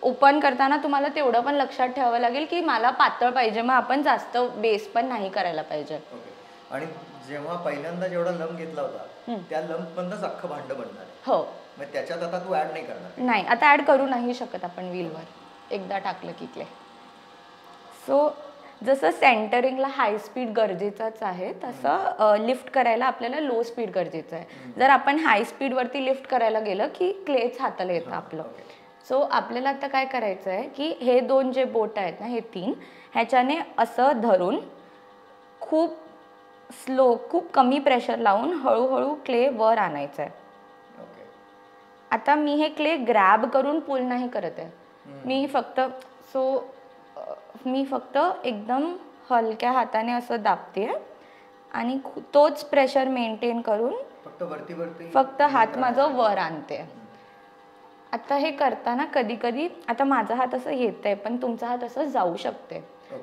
ओपन करताना तुम्हाला तेवढं पण लक्षात ठेवावं लागेल की मला पातळ पाहिजे, मग आपण जास्त बेस पण नाही करायला पाहिजे. ओके. आणि जेव्हा पहिल्यांदा जेवढा लंप घेतला होता त्या लंप मधनच अख्खं भांड बनणार आहे. हो. मग त्याच्यात आता तू ऍड नाही करणार? नाही, आता ऍड करू नाही शकत आपण व्हीलवर एकदा टाकलं की क्ले. सो जसं सेंटरिंगला हाय स्पीड गरजेचंच आहे, तसं लिफ्ट करायला आपल्याला लो स्पीड गरजेचं आहे. जर आपण हाय स्पीडवरती लिफ्ट करायला गेलं की क्लेच हाताला येतं आपलं. सो आपल्याला आता काय करायचं आहे की हे दोन जे बोट आहेत ना, हे 3, ह्याच्याने असं धरून खूप स्लो, खूप कमी प्रेशर लावून हळूहळू क्ले वर आणायचं आहे. आता मी हे क्ले ग्रॅब करून पुल नाही करत आहे. मी फक्त एकदम हलक्या हाताने असं दाबते आणि तोच प्रेशर मेंटेन करून फक्त हात माझं वर आणते. आता हे करताना कधी कधी आता माझा हात असं येत आहे पण तुमचा हात असं जाऊ शकते.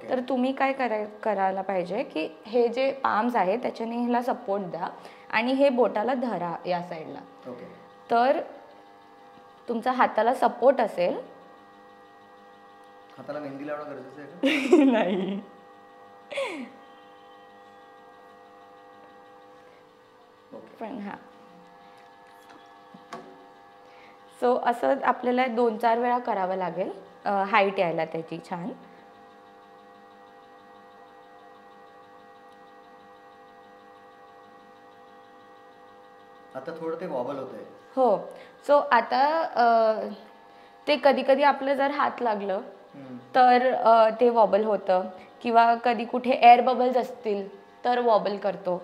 तर तुम्ही काय करायला पाहिजे की हे जे पाम्स आहे त्याच्याने ह्याला सपोर्ट द्या आणि हे बोटाला धरा या साईडला. तर तुमचा हाताला सपोर्ट असेल. हाताला मेहंदी लावणं गरजेचं आहे का? नाही. पण हा, सो असं आपल्याला 2-4 वेळा करावं लागेल हाईट यायला त्याची छान. आता थोडं ते वॉबल होतंय. हो. सो आता ते कधी कधी आपलं जर हात लागलं तर ते वॉबल होतं, किंवा कधी कुठे एअर बबल्स असतील तर वॉबल करतो.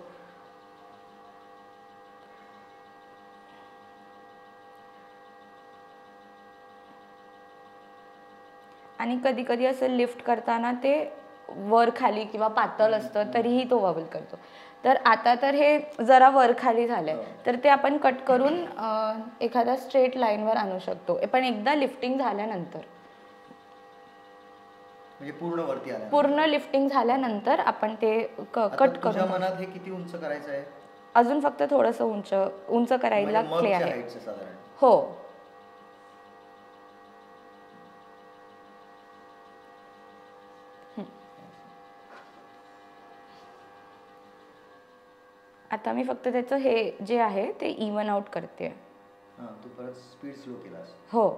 आणि कधी कधी असं लिफ्ट करताना ते वर खाली किंवा पातळ असतं तरीही तो वॉबल करतो. तर आता तर हे जरा वर खाली झालंय तर ते आपण कट करून एखाद्या स्ट्रेट लाईनवर आणू शकतो, पण एकदा लिफ्टिंग झाल्यानंतर. म्हणजे पूर्ण लिफ्टिंग झाल्यानंतर आपण ते कट करून. तुझ्या मनात हे किती उंच करायचं आहे? अजून फक्त थोडंसं उंच करायला क्ले आहे. हो. आता मी फक्त त्याचं हे जे आहे ते इवन आउट करते. तू परत स्पीड स्लो केलास. हो.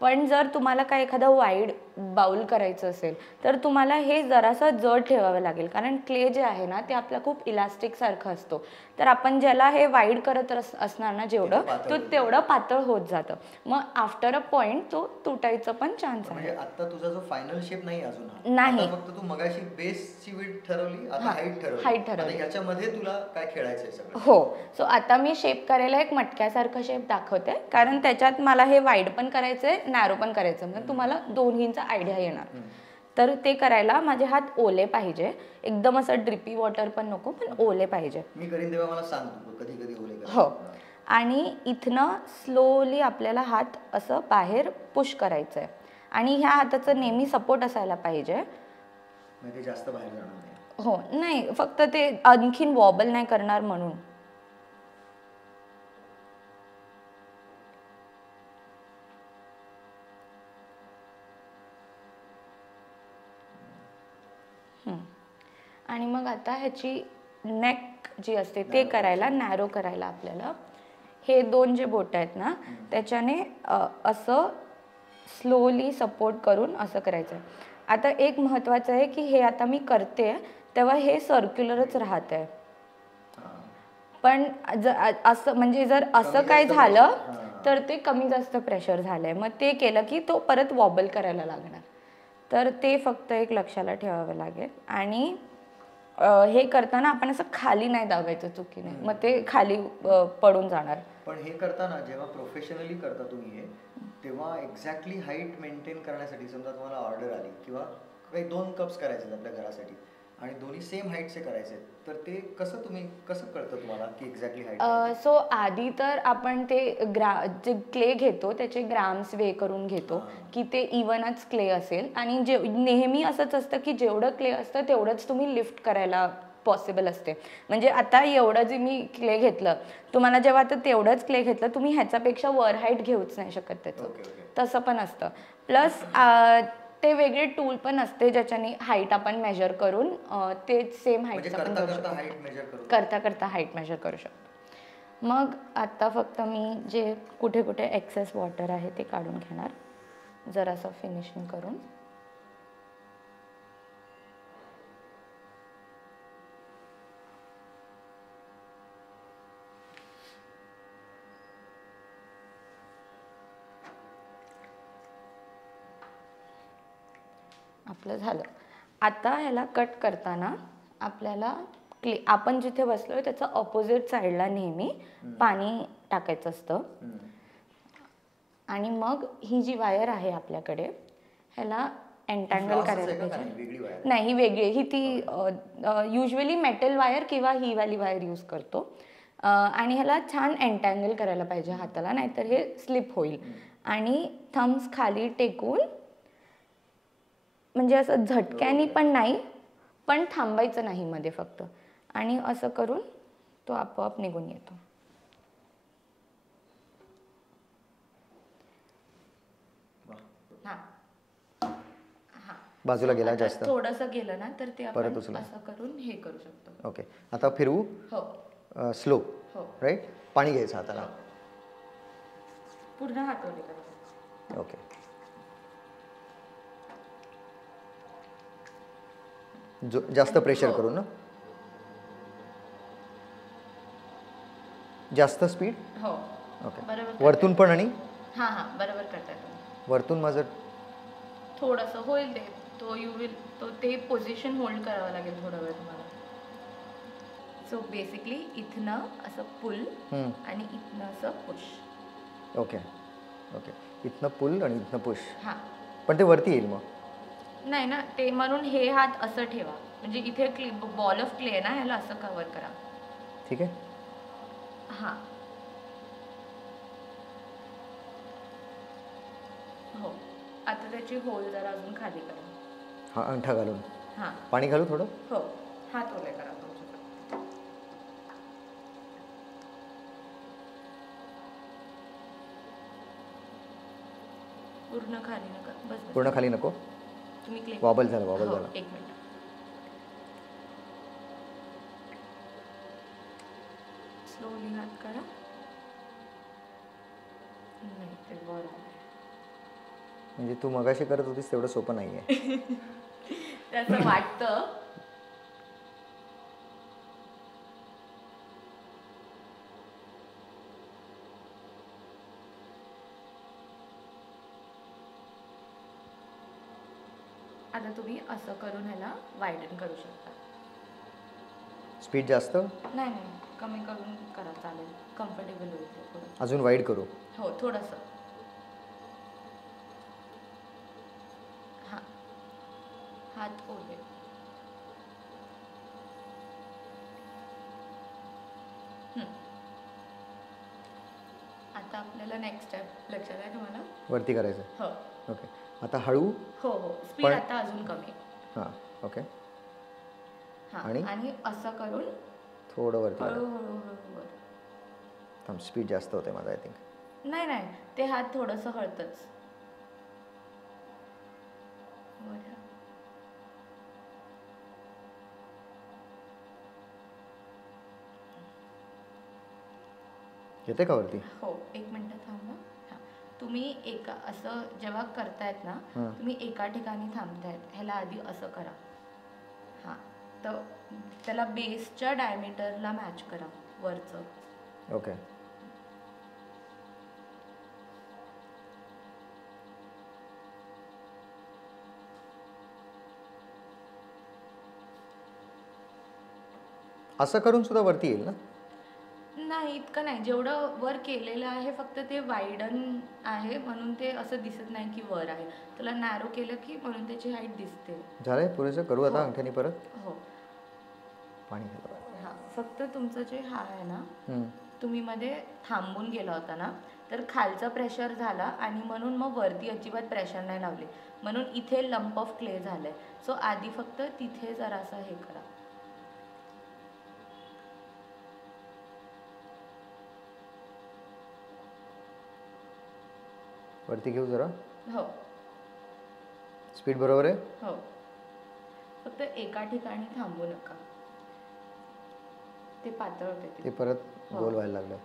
पण जर तुम्हाला काय एखादा वाईड बाउल करायचं असेल तर तुम्हाला हे जरासं जड ठेवावं लागेल, कारण क्ले जे आहे ना ते आपला खूप इलास्टिक सारखं असतो. तर आपण ज्याला हे वाईड करत असणार ना जेवढं, तो तेवढं पातळ होत जातं. मग आफ्टर अ पॉइंट तो तुटायचं पण चान्स आहे. म्हणजे आता तुझा जो फायनल शेप नाही अजून नाही, फक्त तू मगाशी बेसची विड्थ ठरवली, आता हाईट ठरवली. याच्यामध्ये तुला काय खेळायचंय सगळं? हो. सो आता मी शेप करायला एक मटक्यासारखं शेप दाखवते, कारण त्याच्यात मला हे वाईड पण करायचंय, नॅरो पण करायचं, म्हणजे तुम्हाला दोन्हींचा आयडिया येणार. तर ते करायला माझे हात ओले पाहिजे, एकदम असं ड्रिपी वॉटर पण नको, पण ओले पाहिजे. मी करीन तेव्हा मला सांग कधी कधी ओले कर. हो. आणि इथनं स्लोली आपल्याला हात असं बाहेर पुश करायचं आहे आणि ह्या हाताचं नेहमी सपोर्ट असायला पाहिजे. म्हणजे जास्त बाहेर जाणार नाही. हो, नाही, फक्त ते आणखीन वॉबल नाही करणार म्हणून. आणि मग आता ह्याची नेक जी असते ते करायला, नॅरो करायला आपल्याला हे 2 जे बोट आहेत ना त्याच्याने असं स्लोली सपोर्ट करून असं करायचं आहे. आता एक महत्त्वाचं आहे की हे आता मी करते तेव्हा हे सर्क्युलरच राहत आहे, पण असं म्हणजे जर असं काय झालं तर ते कमी जास्त प्रेशर झालंय, मग ते केलं की तो परत वॉबल करायला लागणार. तर ते फक्त एक लक्षाला ठेवावं लागेल. आणि हे करताना आपण असं खाली नाही दाबायचं चुकीने, मग ते खाली पडून जाणार. पण हे करताना जेव्हा प्रोफेशनली करता तुम्ही हे, तेव्हा एक्झॅक्टली हाईट मेंटेन करण्यासाठी समजा तुम्हाला ऑर्डर आली किंवा काही 2 कप्स करायचे आपल्या घरासाठी आणि दोन्ही सेम हाईटचे करायचे, तर ते कसं कळतं तुम्हाला की एक्झॅक्टली हाईट? सो आधी तर आपण ते जे क्ले घेतो त्याचे ग्राम्स वे करून घेतो की ते इव्हनच क्ले असेल. आणि नेहमी असंच असतं की जेवढं क्ले असतं तेवढंच तुम्ही लिफ्ट करायला पॉसिबल असते. म्हणजे आता एवढं जे मी क्ले घेतलं, तुम्हाला जेव्हा आता तेवढंच क्ले घेतलं, तुम्ही ह्याच्यापेक्षा वर हाईट घेऊच नाही शकत त्याचं. तसं पण असतं. प्लस ते वेगळे टूल पण असते ज्याच्याने हाईट आपण मेजर करून ते सेम हाईटचं पण करू शकतो. करता करता हाईट मेजर करू शकतो. मग आता फक्त मी जे कुठे कुठे एक्सेस वॉटर आहे ते काढून घेणार, जरासं फिनिशिंग करून. आपलं झालं. आता ह्याला कट करताना आपल्याला आपण जिथे बसलोय त्याचा ऑपोजिट साईडला नेहमी पाणी टाकायचं असतं. आणि मग ही जी वायर आहे आपल्याकडे ह्याला एंटँगल करायला पाहिजे. नाही, ही वेगळी, ही ती युजली मेटल वायर किंवा ही वाली वायर यूज करतो. आणि ह्याला छान एंटँगल करायला पाहिजे हाताला, नाहीतर हे स्लिप होईल. आणि थम्स खाली टेकून, म्हणजे असं झटक्यानी पण नाही, पण थांबायचं नाही मध्ये फक्त. आणि असं करून तो आपोआप निघून येतो. बाजूला गेला जास्त, थोडंसं गेलं ना तर ते आपण असं करून हे करू शकतो. ओके. आता फिरवू. हो. स्लो. राईट. पाणी घ्यायचं हाताला. पूर्ण हातवले करायचं. ओके. जास्त प्रेशर करून ना, जास्त स्पीड. हो. ओके. बरोबर. वरतून पण. आणि बरोबर करताय तुम्ही. वरतून माझं थोडंसं होईल ते, ते पोझिशन होल्ड करावं लागेल थोडा वेळ तुम्हाला. सो बेसिकली इथनं असं पुल आणि इथनं असं पुश. ओके. ओके. इथनं पुल आणि इथनं पुश. पण ते वरती येईल मग. नाही ना, ते म्हणून हे हात असं ठेवा, म्हणजे इथे बॉल ऑफ क्ले आहे ना, ह्याला असं कव्हर करा. ठीक आहे. हो. आता त्याची होल जरा अजून खाली करा. अंगठा घालून. पाणी घालू थोडं. हो. हात ओले करा तुमच्याकडे. पूर्ण खाली नका. बस. पूर्ण खाली नको. तुम्ही वॉबल झालं. एक मिनिट. स्लोली हात करा. नाही, ते वर आलंय. म्हणजे तू मगाशी करत होतीस तेवढं सोपं नाहीये. त्याचं वाटतं. आता तुम्ही असं करून ह्याला वाईडन करू शकता. स्पीड जास्त. नाही, कमी करून करा, चालेल. कम्फर्टेबल होईल थोडं. अजून वाईड करू. हो, थोडंसं. हात ओले. आता आपल्याला नेक्स्ट स्टेप लक्षात आहे तुम्हाला? वरती करायचं. हो. ओके. आता हळू. हो. स्पीड आता अजून कमी. ओके. आणि असं करून थोडं वरती. हळूहळू वर. स्पीड जास्त होते माझा, आय थिंक. नाही, ते हात थोडंसं हळतच. येते का वरती? हो, 1 मिनिट थांबा. हां, तुम्ही एका असं जेव्हा करतायत ना, तुम्ही एका ठिकाणी थांबतायत, ह्याला आधी असं करा. हां, तर त्याला बेसच्या डायमीटरला मॅच करा वरचं. ओके. असं करून सुद्धा वरती येईल ना? नाही, इतकं नाही. जेवढं वर केलेलं आहे फक्त ते वाईडन आहे म्हणून ते असं दिसत नाही की वर आहे. त्याला नॅरो केलं की म्हणून त्याची हाईट दिसते. झालंय पुरेसं? करू आता अंगठ्याने परत? हो. पाणी घाला. हां, फक्त तुमचं जे हा आहे ना, तुम्ही मध्ये थांबून गेला होता ना, तर खालचा प्रेशर झाला आणि म्हणून मग वरती अजिबात प्रेशर नाही लावले, म्हणून इथे लंप ऑफ क्ले झालंय. सो आधी फक्त तिथे जरासं हे करा. वरती घेऊ जरा. हो स्पीड बरोबर आहे? हो, फक्त एका ठिकाणी थांबू नका, ते पातळ होते ते परत गोल व्हायला लागलं.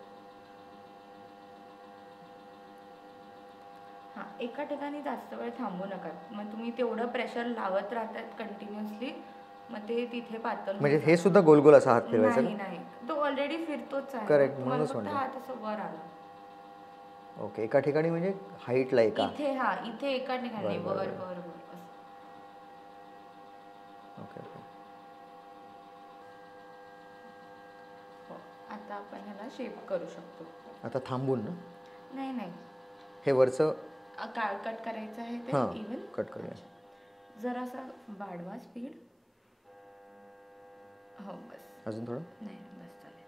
हां, एका ठिकाणी जास्त वेळ थांबू नका. मग तुम्ही तेवढं प्रेशर लावत राहतात कंटिन्युअसली, मग ते तिथे पातळ म्हणजे हे सुद्धा गोल गोल असा हात फिरवायचा? नाही नाही, तो ऑलरेडी फिरतोच आहे. करेक्ट, तुम्हाला म्हणूनच फक्त म्हणलं. हात असं वर आला. ओके, एका ठिकाणी म्हणजे हाईटला एका. इथे हा, इथे एका ठिकाणी वर वर वर असं. Okay okay. हो, आता आपण ह्याला शेप करू शकतो. आता थांबून ना? नाही नाही, हे वरचं काळ कट करायचं आहे ते हां इव्हन कट करूया. जरासा वाढवा स्पीड. हो बस. अजून थोडं? नाही बस चालेल.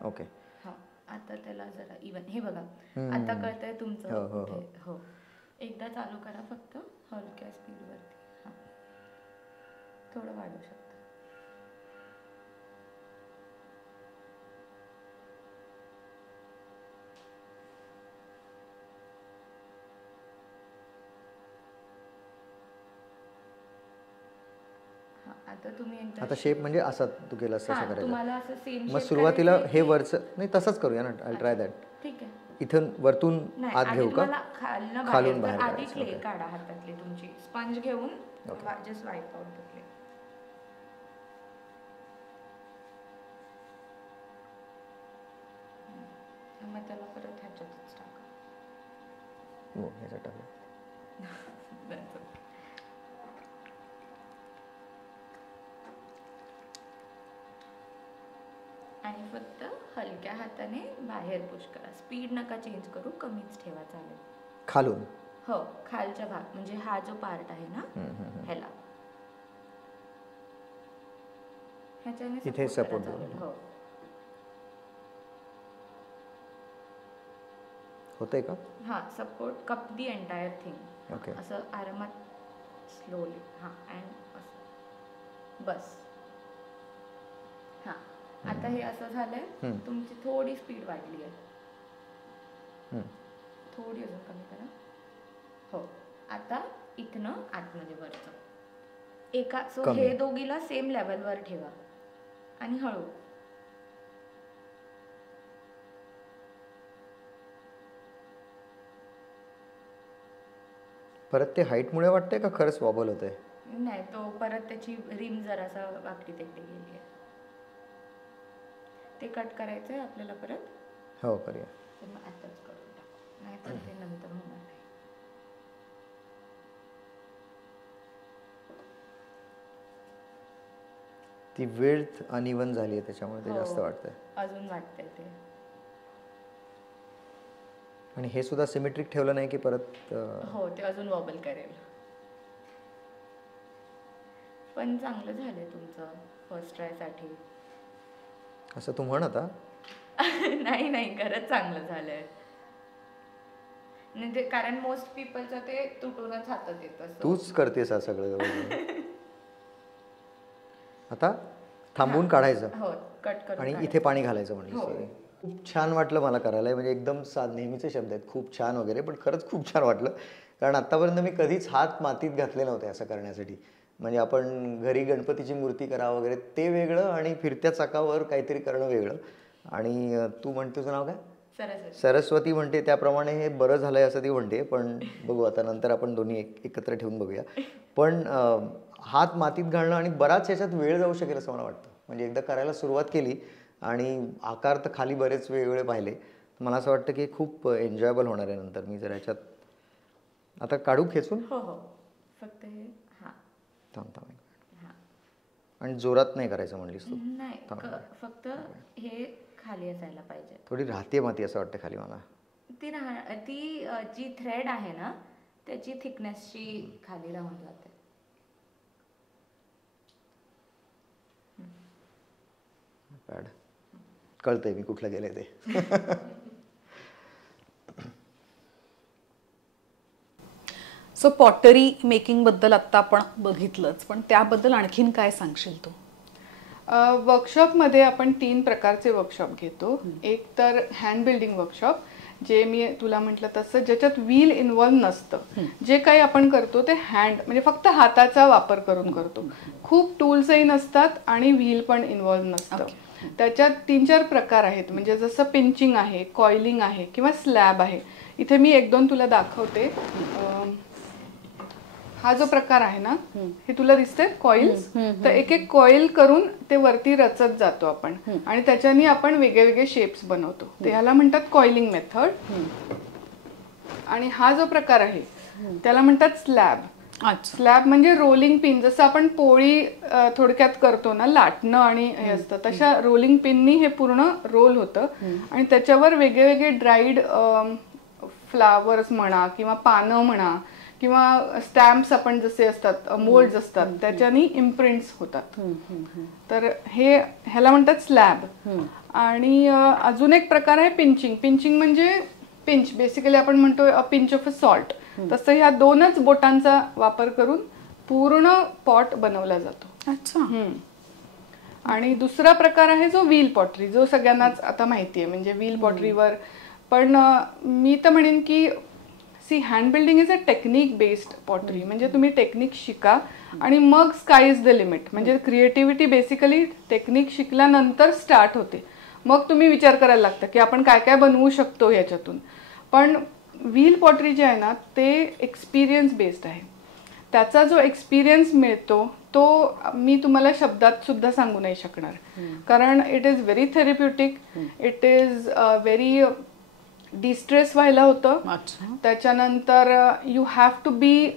ओके. हा, आता त्याला जरा इव्हन हे बघा, आता कळतंय तुमचं. हो, हो, हो. हो, एकदा चालू करा फक्त हलक्या स्पीडवरती. हां, थोडं वाढवू शकता. आता तुम्ही एकदा आता शेप म्हणजे असा तू केलास तसा हां, करायचा. तुम्हाला असं सेम मग सुरुवातीला हे वरचं नाही तसंच करूया ना. I try that. ठीक आहे. इथून वरतून नाही, आत आधी घेऊ का? तुम्हाला खालनं खालून बाहेर, बाहेर तर आधी काढायचं, क्ले ओके. काढा हातातली तुमची. स्पंज घेऊन okay. Just वाईप out the clay. मग त्याला परत ह्याच्यातच टाका. हो ह्याच्यात टाकू. That's okay. आणि फक्त हलक्या हाताने बाहेर पुश करा. स्पीड नका चेंज करू, कमीच ठेवा, चालेल. खालून? हो, खालच्या भाग म्हणजे हा जो पार्ट आहे ना, ह्याला ह्याच्याने इथे support support करा, चालेल. देऊ. हो, होतंय का? हां, support cup the entire thing. Okay. असं आरामात स्लोली. हां, अँड असं बस. हां, आता हे असं झालंय. तुमची थोडी स्पीड वाढली आहे, थोडी अजून कमी करा. हो, आता इथनं आतमध्ये वरचं एका. सो कमी. हे दोघीला सेम लेवलवर ठेवा आणि हळू. परत ते हाईटमुळे वाटतंय का खरंच वॉबल होतंय? नाही, तो परत त्याची रिम जरासा वाकडी तिकडी गेली आहे. ते कट करायचंय आपल्याला परत. हो करूया. तर मग आताच करून टाकू, नाही तर ते नंतर होणार नाही. ती विड्थ अनइवन झाली आहे त्याच्यामुळे ते जास्त हो, वाटतंय. अजून वाटतंय ते. आणि हे सुद्धा सिमेट्रिक ठेवलं नाही की परत हो, ते अजून वॉबल करेल. पण चांगलं झालंय तुमचं फर्स्ट ट्राय साठी. असं तू म्हण आता. नाही नाही, खरंच चांगलं झालंय. म्हणजे कारण मोस्ट पीपलचं ते तुटूनच हातात येत असतं. तूच करतेस हा सगळं. आता थांबून काढायचं. हो, कट करून आणि काढायचं. इथे पाणी घालायचं म्हणजे. हो. सॉरी. खूप छान वाटलं मला करायला. म्हणजे एकदम नेहमीचे शब्द आहेत खूप छान वगैरे, पण खरंच खूप छान वाटलं. कारण आत्तापर्यंत मी कधीच हात मातीत घातले नव्हते असं करण्यासाठी. म्हणजे आपण घरी गणपतीची मूर्ती करा वगैरे ते वेगळं आणि फिरत्या चाकावर काहीतरी करणं वेगळं. आणि तू म्हणते तुझं नाव काय? सरस्वती म्हणते, त्याप्रमाणे हे बरं झालंय असं ती म्हणते. पण बघू आता नंतर आपण दोन्ही एकत्र ठेवून बघूया. पण हात मातीत घालणं आणि बराच याच्यात वेळ जाऊ शकेल असं मला वाटतं. म्हणजे एकदा करायला सुरुवात केली आणि आकार तर खाली बरेच वेगवेगळे पाहिले, मला असं वाटतं की खूप एन्जॉयबल होणार आहे नंतर. मी जर याच्यात आता काढू खेचून फक्त हे थांब आणि जोरात नाही करायचं म्हणलीस तू? नाही, फक्त हे खाली असायला पाहिजे. थोडी राहते माती असं वाटतं खाली मला. ती जी थ्रेड आहे ना त्याची थिकनेसची खाली राहून जाते. पॅड कळतंय मी कुठलं गेले ते. सो पॉटरी मेकिंग बद्दल आता आपण बघितलंच, पण त्याबद्दल आणखीन काय सांगशील तू? वर्कशॉपमध्ये आपण 3 प्रकारचे वर्कशॉप घेतो. एक तर हँड बिल्डिंग वर्कशॉप, जे मी तुला म्हटलं तसं, ज्याच्यात व्हील इन्व्हॉल्व नसतं. जे काही आपण करतो ते हँड म्हणजे फक्त हाताचा वापर करून करतो. खूप टूल्सही नसतात आणि व्हील पण इन्व्हॉल्व नसतं. त्याच्यात 3-4 प्रकार आहेत. म्हणजे जसं पिंचिंग आहे, कॉइलिंग आहे किंवा स्लॅब आहे. इथे मी 1-2 तुला दाखवते. हा जो प्रकार आहे ना, हे तुला दिसते कॉइल्स. तर एक एक कॉइल करून ते वरती रचत जातो आपण आणि त्याच्यानी आपण वेगळे वेगळे शेप्स बनवतो. ते ह्याला म्हणतात कॉइलिंग मेथड. आणि हा जो प्रकार आहे त्याला म्हणतात स्लॅब. स्लॅब म्हणजे रोलिंग पिन. जसं आपण पोळी थोडक्यात करतो ना, लाटणं आणि हे असतं, तशा रोलिंग पिननी हे पूर्ण रोल होतं आणि त्याच्यावर वेगळे वेगळे ड्राईड फ्लावर्स म्हणा किंवा पानं म्हणा किंवा स्टॅम्प्स आपण जसे असतात, मोल्ड्स असतात, त्याच्यानी इम्प्रिंट्स होतात. तर ह्याला म्हणतात स्लॅब. आणि अजून एक प्रकार आहे पिंचिंग. पिंचिंग म्हणजे पिंच, बेसिकली आपण म्हणतो a pinch of a salt. तसं ह्या 2च बोटांचा वापर करून पूर्ण पॉट बनवला जातो. अच्छा. आणि दुसरा प्रकार आहे जो व्हील पॉटरी, जो सगळ्यांनाच आता माहिती आहे. म्हणजे व्हील पॉटरीवर पण मी तर म्हणेन की hand building is a technique based pottery. म्हणजे तुम्ही टेक्निक शिका आणि मग स्काय इज द लिमिट. म्हणजे क्रिएटिव्हिटी बेसिकली टेक्निक शिकल्यानंतर स्टार्ट होते. मग तुम्ही विचार करायला लागतं की आपण काय काय बनवू शकतो ह्याच्यातून. पण व्हील पॉटरी जे आहे ना, ते एक्सपिरियन्स बेस्ड आहे. त्याचा जो एक्सपिरियन्स मिळतो तो मी तुम्हाला शब्दात सुद्धा सांगू नाही शकणार. कारण it is very therapeutic. It is very distress व्हायला होतं. त्याच्यानंतर you have to be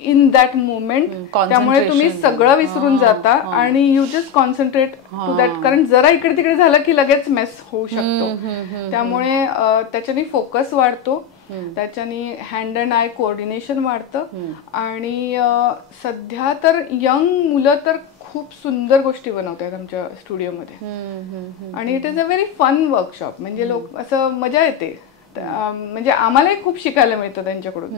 in that moment. त्यामुळे तुम्ही सगळं विसरून जाता आणि you just concentrate to that. कारण जरा इकडे तिकडे झालं की लगेच मेस होऊ शकतो. त्यामुळे त्याच्याने फोकस वाढतो, त्याच्याने हँड अँड आय कोऑर्डिनेशन वाढतं. आणि सध्या तर यंग मुलं तर खूप सुंदर गोष्टी बनवत आहेत आमच्या स्टुडिओमध्ये. आणि it is a very fun workshop. म्हणजे लोक असं मजा येते. म्हणजे आम्हालाही खूप शिकायला मिळतं त्यांच्याकडून.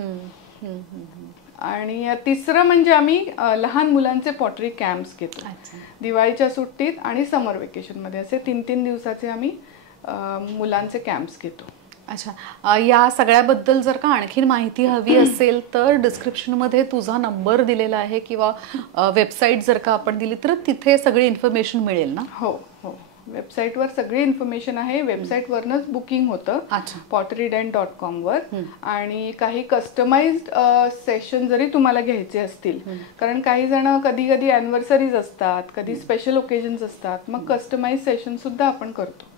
आणि तिसरं म्हणजे आम्ही लहान मुलांचे पॉटरी कॅम्प्स घेतो. दिवाळीच्या सुट्टीत आणि समर वेकेशनमध्ये असे 3-3 दिवसाचे आम्ही मुलांचे कॅम्प्स घेतो. अच्छा. या सगळ्याबद्दल जर का आणखीन माहिती हवी असेल तर डिस्क्रिप्शनमध्ये तुझा नंबर दिलेला आहे किंवा वेबसाईट जर का आपण दिली तर तिथे सगळी इन्फॉर्मेशन मिळेल ना? हो हो, वेबसाईटवर सगळी इन्फॉर्मेशन आहे. वेबसाईटवरनंच बुकिंग होतं potterydent.com वर. आणि काही कस्टमाइज्ड सेशन जरी तुम्हाला घ्यायचे असतील, कारण काही जण कधी कधी अॅनिव्हर्सरीज असतात, कधी स्पेशल ओकेजन्स असतात, मग कस्टमाइज सेशन सुद्धा आपण करतो.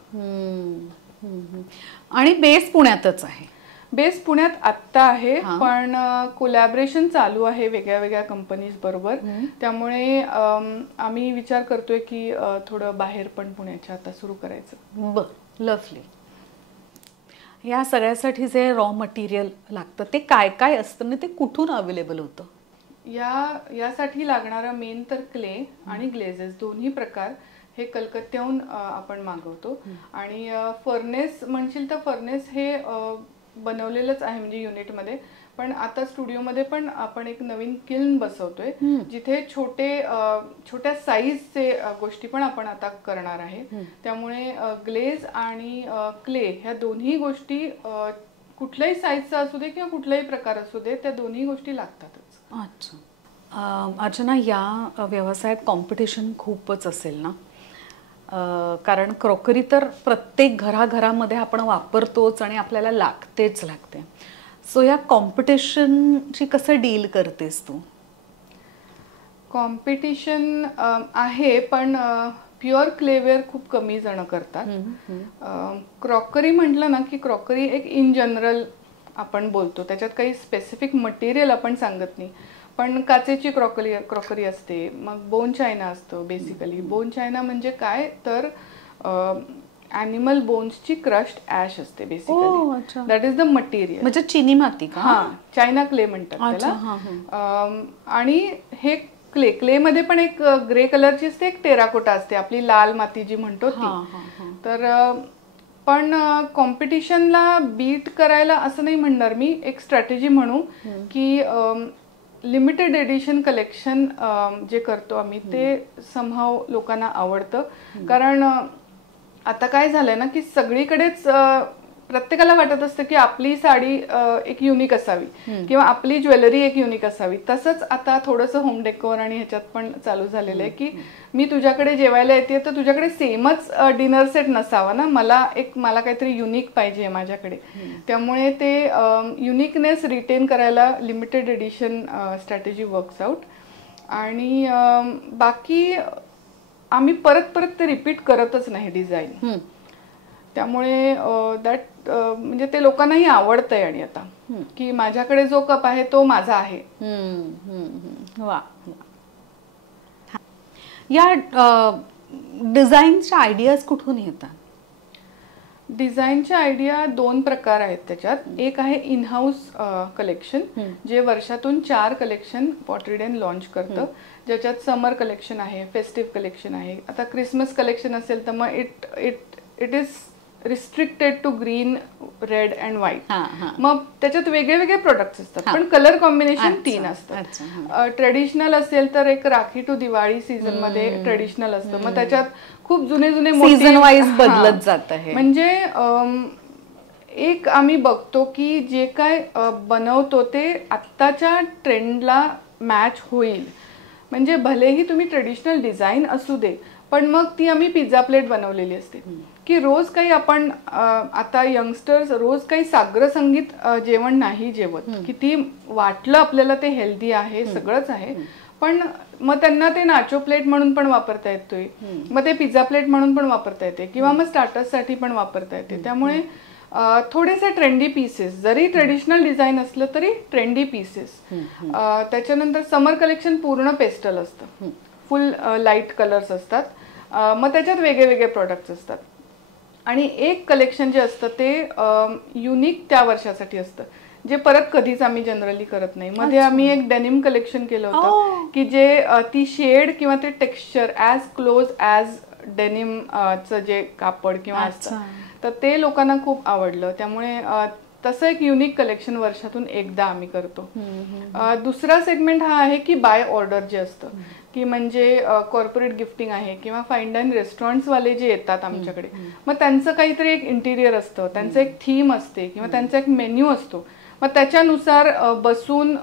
आणि बेस पुण्यातच आहे? बेस पुण्यात आत्ता आहे, पण कोलॅबरेशन चालू आहे वेगळ्या वेगळ्या कंपनीज बरोबर. त्यामुळे आम्ही विचार करतोय की थोडं बाहेर पण पुण्याच्या आता सुरू करायचं. बरं, लवली. या सगळ्यासाठी जे रॉ मटेरियल लागतं ते काय काय असतं आणि ते कुठून अवेलेबल होतं? यासाठी लागणारा मेन तर क्ले आणि ग्लेजेस दोन्ही प्रकार हे कलकत्त्याहून आपण मागवतो. आणि फर्नेस म्हणशील तर फर्नेस हे बनवलेलंच आहे म्हणजे युनिटमध्ये. पण आता स्टुडिओमध्ये पण आपण एक नवीन किल्न बसवतोय जिथे छोट्या साईजचे गोष्टी पण आपण आता करणार आहे. त्यामुळे ग्लेज आणि क्ले ह्या दोन्ही गोष्टी कुठल्याही साईजचा असू दे किंवा कुठलाही प्रकार असू दे, त्या दोन्ही गोष्टी लागतातच. अच्छा. अर्चना, या व्यवसायात कॉम्पिटिशन खूपच असेल ना? कारण क्रॉकरी तर प्रत्येक घराघरामध्ये आपण वापरतोच आणि आपल्याला लागते. सो या कॉम्पिटिशनची कसं डील करतेस तू? कॉम्पिटिशन आहे, पण प्युअर क्लेवेअर खूप कमी जण करतात. क्रॉकरी म्हटलं ना की क्रॉकरी एक इन जनरल आपण बोलतो, त्याच्यात काही स्पेसिफिक मटेरियल आपण सांगत नाही. पण काचेची क्रॉकरी असते, मग बोन चायना असतं. बेसिकली बोन चायना म्हणजे काय तर ॲनिमल बोन्सची क्रश्ड ॲश असते basically. That is the material. म्हणजे चिनी माती का? हा, चायना क्ले म्हणतात त्याला. आणि हे क्ले मध्ये पण एक ग्रे कलरची असते, एक टेराकोटा असते, आपली लाल माती जी म्हणतो ती. तर पण कॉम्पिटिशनला बीट करायला असं नाही म्हणणार मी, एक स्ट्रॅटेजी म्हणू की लिमिटेड एडिशन कलेक्शन जे करतो आम्ही ते समहाव लोकांना आवडतं. कारण आता काय झालंय ना की सगळीकडेच प्रत्येकाला वाटत असतं की आपली साडी एक युनिक असावी किंवा आपली ज्वेलरी एक युनिक असावी. तसंच आता थोडंसं होम डेकोर आणि ह्याच्यात पण चालू झालेलं आहे की मी तुझ्याकडे जेवायला येते तर तुझ्याकडे सेमच डिनर सेट नसावा ना, मला काहीतरी युनिक पाहिजे माझ्याकडे. त्यामुळे ते युनिकनेस रिटेन करायला limited edition strategy works out. आणि बाकी आम्ही परत ते रिपीट करतच नाही डिझाईन. त्यामुळे म्हणजे ते लोकांनाही आवडतंय. आणि आता की माझ्याकडे जो कप आहे तो माझा आहे. वा. या डिझाईनच्या आयडियाज कुठून येतात? डिझाईनच्या आयडिया 2 प्रकार आहेत त्याच्यात. एक आहे इन हाऊस कलेक्शन, जे वर्षातून 4 कलेक्शन पॉटरीडेन लॉन्च करतं, ज्याच्यात समर कलेक्शन आहे, फेस्टिव्ह कलेक्शन आहे. आता क्रिसमस कलेक्शन असेल तर मग it is restricted to green, red and white. मग त्याच्यात वेगळे प्रोडक्ट्स असतात, पण कलर कॉम्बिनेशन 3 असतात. ट्रेडिशनल असेल तर एक राखी टू दिवाळी सीझन मध्ये ट्रेडिशनल असतं, मग त्याच्यात खूप जुने सीझन वाईज बदलत जात आहे. म्हणजे एक आम्ही बघतो की जे काय बनवतो ते आत्ताच्या ट्रेंडला मॅच होईल. म्हणजे भलेही तुम्ही ट्रेडिशनल डिझाईन असू दे, पण मग ती आम्ही पिझ्झा प्लेट बनवलेली असते की रोज काही आपण आता यंगस्टर्स रोज काही साग्र संगीत जेवण नाही जेवत. किती वाटलं आपल्याला ते हेल्दी आहे, सगळंच आहे, पण मग त्यांना ते नाचो प्लेट म्हणून पण वापरता येतोय, मग ते पिझ्झा प्लेट म्हणून पण वापरता येते, किंवा मग स्टार्टर्ससाठी पण वापरता येते. त्यामुळे थोडेसे ट्रेंडी पीसेस, जरी ट्रेडिशनल डिझाईन असलं तरी ट्रेंडी पीसेस. त्याच्यानंतर समर कलेक्शन पूर्ण पेस्टल असतं, फुल लाईट कलर्स असतात. मग त्याच्यात वेगळे प्रोडक्ट्स असतात. आणि एक कलेक्शन जे असतं ते युनिक त्या वर्षासाठी असतं, जे परत कधीच आम्ही जनरली करत नाही. मध्ये आम्ही एक डेनिम कलेक्शन केलं होतं की जे ती शेड किंवा ते टेक्स्चर ॲज क्लोज ॲज डेनिमचं जे कापड किंवा असतं, तर ते लोकांना खूप आवडलं. त्यामुळे तसं एक युनिक कलेक्शन वर्षातून एकदा आम्ही करतो. दुसरा सेगमेंट हा आहे की बाय ऑर्डर जे असतं, की म्हणजे कॉर्पोरेट गिफ्टिंग आहे किंवा फाईन डाईन रेस्टॉरंट्सवाले जे येतात आमच्याकडे, मग त्यांचं काहीतरी एक इंटिरियर असतं, त्यांचं एक थीम असते किंवा त्यांचा एक मेन्यू असतो. मग त्याच्यानुसार बसून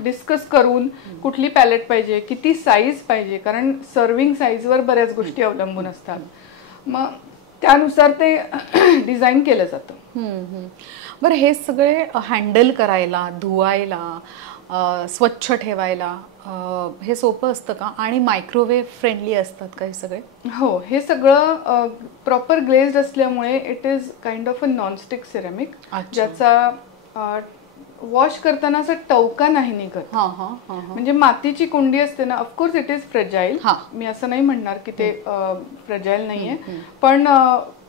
डिस्कस करून कुठली पॅलेट पाहिजे, किती साईज पाहिजे, कारण सर्विंग साईजवर बऱ्याच गोष्टी अवलंबून असतात, मग त्यानुसार ते डिझाईन केलं जातं. बरं, हे सगळे हँडल करायला, धुवायला, स्वच्छ ठेवायला हे सोपं असतं का? आणि मायक्रोवेव्ह फ्रेंडली असतात का हे सगळे? हो, हे सगळं प्रॉपर ग्लेज्ड असल्यामुळे it is kind of a nonstick ceramic, ज्याचा वॉश करताना असं टवका नाही निघत. म्हणजे मातीची कुंडी असते ना, ऑफकोर्स इट इज फ्रेजाईल, मी असं नाही म्हणणार की ते फ्रेजाईल नाहीये, पण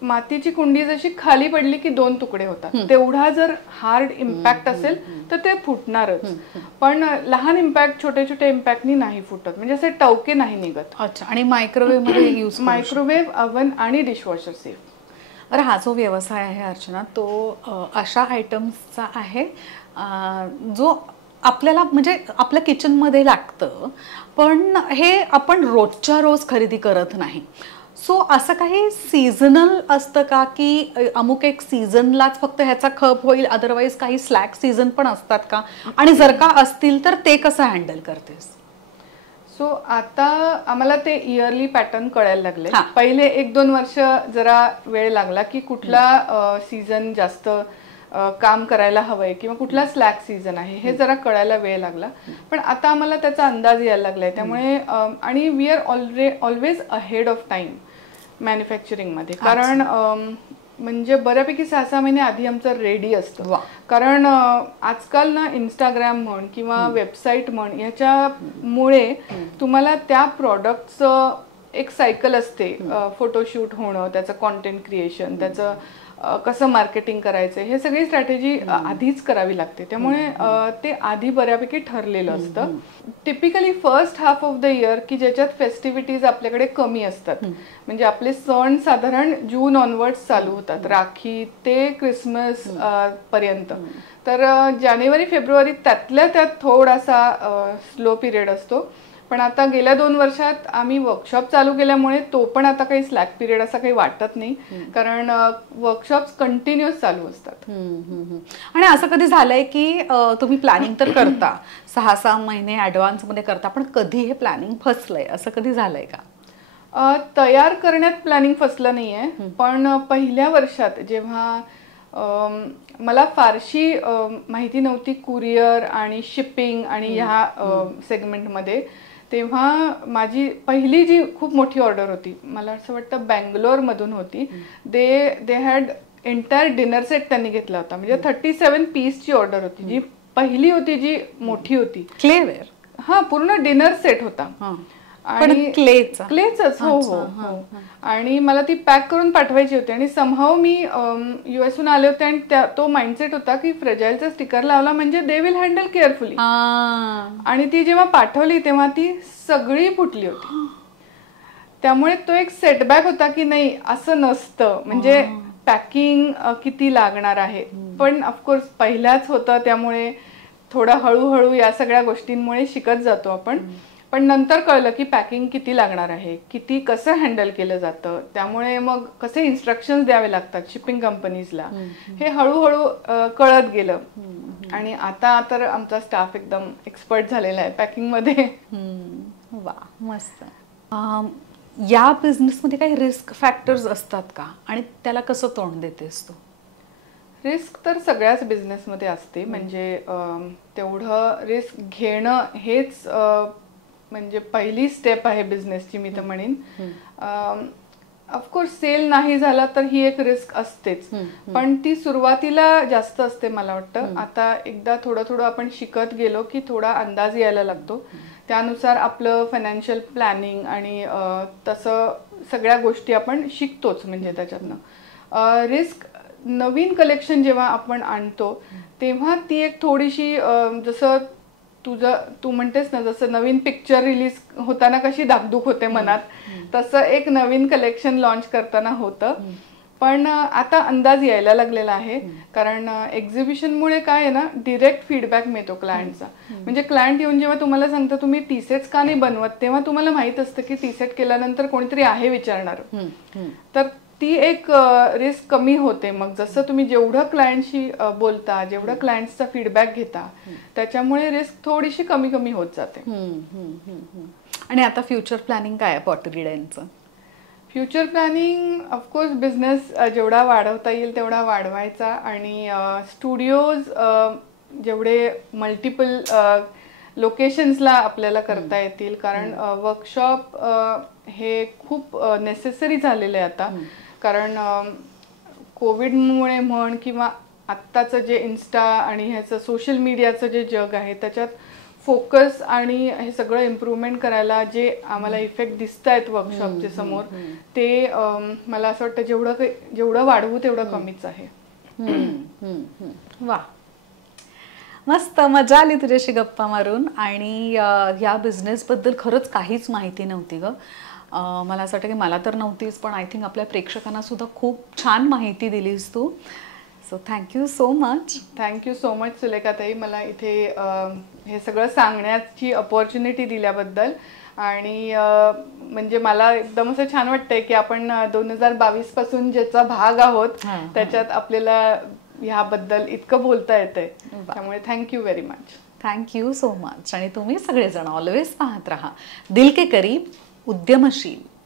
मातीची कुंडी जशी खाली पडली की 2 तुकडे होतात, तेवढा जर हार्ड इम्पॅक्ट असेल तर ते फुटणारच. पण लहान इम्पॅक्ट, छोटे इम्पॅक्टनी नाही फुटत, म्हणजे असे टवके नाही निघत. अच्छा. आणि मायक्रोवेव्ह मध्ये यूज, मायक्रोवेव्ह, अवन आणि डिशवॉशर सेफ. अरे, हा जो व्यवसाय आहे अर्चना, तो अशा आयटम्सचा आहे जो आपल्याला म्हणजे आपल्या किचनमध्ये लागतं, पण हे आपण रोजच्या रोज खरेदी करत नाही. सो असं काही सीझनल असतं का की अमुक एक सीझनलाच फक्त ह्याचा खप होईल, अदरवाईज काही स्लॅक सीझन पण असतात का, आणि जर का असतील तर ते कसं हँडल करतेस? सो आता आम्हाला ते इयरली पॅटर्न कळायला लागले. हा. पहिले 1-2 वर्ष जरा वेळ लागला की कुठला सीझन जास्त काम करायला हवंय किंवा कुठला स्लॅक सीझन आहे हे जरा कळायला वेळ लागला. पण आता आम्हाला त्याचा अंदाज यायला लागलाय. त्यामुळे आणि we are always ahead of time मॅन्युफॅक्चरिंगमध्ये. कारण म्हणजे बऱ्यापैकी 6-6 महिने आधी आमचं रेडी असतं. कारण आजकाल ना इंस्टाग्राम म्हण किंवा वेबसाईट म्हण याच्यामुळे तुम्हाला त्या प्रॉडक्टचं एक सायकल असते. फोटोशूट होणं, त्याचं कॉन्टेंट क्रिएशन, त्याचं कसं मार्केटिंग करायचं, हे सगळी स्ट्रॅटेजी आधीच करावी लागते. त्यामुळे ते आधी बऱ्यापैकी ठरलेलं असतं. Typically first half of the year की ज्याच्यात फेस्टिव्हिटीज आपल्याकडे कमी असतात. म्हणजे आपले सण साधारण जून ऑनवर्ड्स चालू होतात, राखी ते क्रिसमस पर्यंत. तर जानेवारी फेब्रुवारी त्यातल्या त्यात थोडासा स्लो पिरियड असतो. पण आता गेल्या 2 वर्षात आम्ही वर्कशॉप चालू केल्यामुळे तो पण आता काही स्लॅक पिरियड असं काही वाटत नाही. कारण वर्कशॉप्स कंटिन्युअस चालू असतात. आणि असं कधी झालंय की तुम्ही प्लॅनिंग तर करता, 6-6 महिने ऍडव्हान्स मध्ये करता, पण कधी हे प्लॅनिंग फसलंय, असं कधी झालंय का? तयार करण्यात प्लॅनिंग फसलं नाहीये. पण पहिल्या वर्षात जेव्हा मला फारशी माहिती नव्हती कुरिअर आणि शिपिंग आणि ह्या सेगमेंटमध्ये, तेव्हा माझी पहिली जी खूप मोठी ऑर्डर होती, मला असं वाटतं बँगलोर मधून होती. They had entire dinner set त्यांनी घेतला होता. म्हणजे 37 पीसची ऑर्डर होती, जी पहिली होती, जी मोठी होती. क्लेवेअर? हा, पूर्ण डिनर सेट होता. आणि क्लेचच. हो हो हो. आणि मला ती पॅक करून पाठवायची होती. आणि समहाव मी US आले होते आणि तो माइंडसेट होता की फ्रेजाईलचा स्टिकर लावला म्हणजे दे विल हँडल केअरफुली. आणि ती जेव्हा पाठवली तेव्हा ती सगळी फुटली होती. त्यामुळे तो एक सेटबॅक होता की नाही, असं नसतं. म्हणजे पॅकिंग किती लागणार आहे. पण ऑफकोर्स पहिल्याच होतं, त्यामुळे थोडं हळूहळू या सगळ्या गोष्टींमुळे शिकत जातो आपण. पण नंतर कळलं की पॅकिंग किती लागणार आहे, किती कसं हँडल केलं जातं, त्यामुळे मग कसे इन्स्ट्रक्शन्स द्यावे लागतात शिपिंग कंपनीजला, हे हळूहळू कळत गेलं. आणि आता तर आमचा स्टाफ एकदम एक्सपर्ट झालेला आहे पॅकिंग मध्ये. वा, मस्त. या बिझनेसमध्ये काही रिस्क फॅक्टर्स असतात का, आणि त्याला कसं तोंड देतेस तू? रिस्क तर सगळ्याच बिझनेसमध्ये असते. म्हणजे तेवढं रिस्क घेणं हेच म्हणजे पहिली स्टेप आहे बिझनेसची, मी तर म्हणेन. ऑफकोर्स सेल नाही झाला तर ही एक रिस्क असतेच, पण ती सुरुवातीला जास्त असते मला वाटतं. आता एकदा थोडं थोडं आपण शिकत गेलो की थोडा अंदाज यायला लागतो. त्यानुसार आपलं फायनान्शियल प्लॅनिंग आणि तसं सगळ्या गोष्टी आपण शिकतोच. म्हणजे त्याच्यातनं रिस्क, नवीन कलेक्शन जेव्हा आपण आणतो तेव्हा ती एक थोडीशी, जसं तू म्हणतेस ना, जसं नवीन पिक्चर रिलीज होताना कशी धाकधूक होते मनात, तसं एक नवीन कलेक्शन लॉन्च करताना होतं. पण आता अंदाज यायला लागलेला आहे. कारण एक्झिबिशनमुळे काय आहे ना, डिरेक्ट फीडबॅक मिळतो क्लायंटचा. म्हणजे क्लायंट येऊन जेव्हा तुम्हाला सांगतं तुम्ही टी सेट्स का नाही बनवत, तेव्हा तुम्हाला माहित असतं की टी सेट केल्यानंतर कोणीतरी आहे विचारणार. तर ती एक रिस्क कमी होते. मग जसं तुम्ही जेवढं क्लायंटशी बोलता, जेवढं क्लायंटचा फीडबॅक घेता, त्याच्यामुळे रिस्क थोडीशी कमी कमी होत जाते. आणि आता फ्युचर प्लॅनिंग काय आहे पॉटरी डेनचं? फ्युचर प्लॅनिंग ऑफकोर्स बिझनेस जेवढा वाढवता येईल तेवढा वाढवायचा. आणि स्टुडिओज जेवढे मल्टिपल लोकेशन्सला आपल्याला करता येतील. कारण वर्कशॉप हे खूप नेसेसरी झालेलं आहे आता. कारण कोविडमुळे म्हण किंवा आत्ताचं जे इन्स्टा आणि ह्याचं सोशल मीडियाचं जे जग आहे, त्याच्यात फोकस आणि हे सगळं इम्प्रूव्हमेंट करायला जे आम्हाला इफेक्ट दिसत आहेत वर्कशॉपचे समोर, ते मला असं वाटतं जेवढं वाढवू तेवढं कमीच आहे. वा, मस्त, मजा आली तुझ्याशी गप्पा मारून. आणि या बिझनेसबद्दल खरंच काहीच माहिती नव्हती ग. मला असं वाटतं की मला तर नव्हतीच, पण आय थिंक आपल्या प्रेक्षकांना सुद्धा खूप छान माहिती दिलीस तू. So thank you so much. Thank you so much सुलेखाताई, मला इथे हे सगळं सांगण्याची अपॉर्च्युनिटी दिल्याबद्दल. आणि म्हणजे मला एकदम असं छान वाटतंय की आपण 2022 पासून ज्याचा भाग आहोत त्याच्यात आपल्याला ह्याबद्दल इतकं बोलता येतंय. त्यामुळे thank you very much. Thank you so much. आणि तुम्ही सगळेजण ऑलवेज पाहत राहा दिल के करीब, उद्यमशील.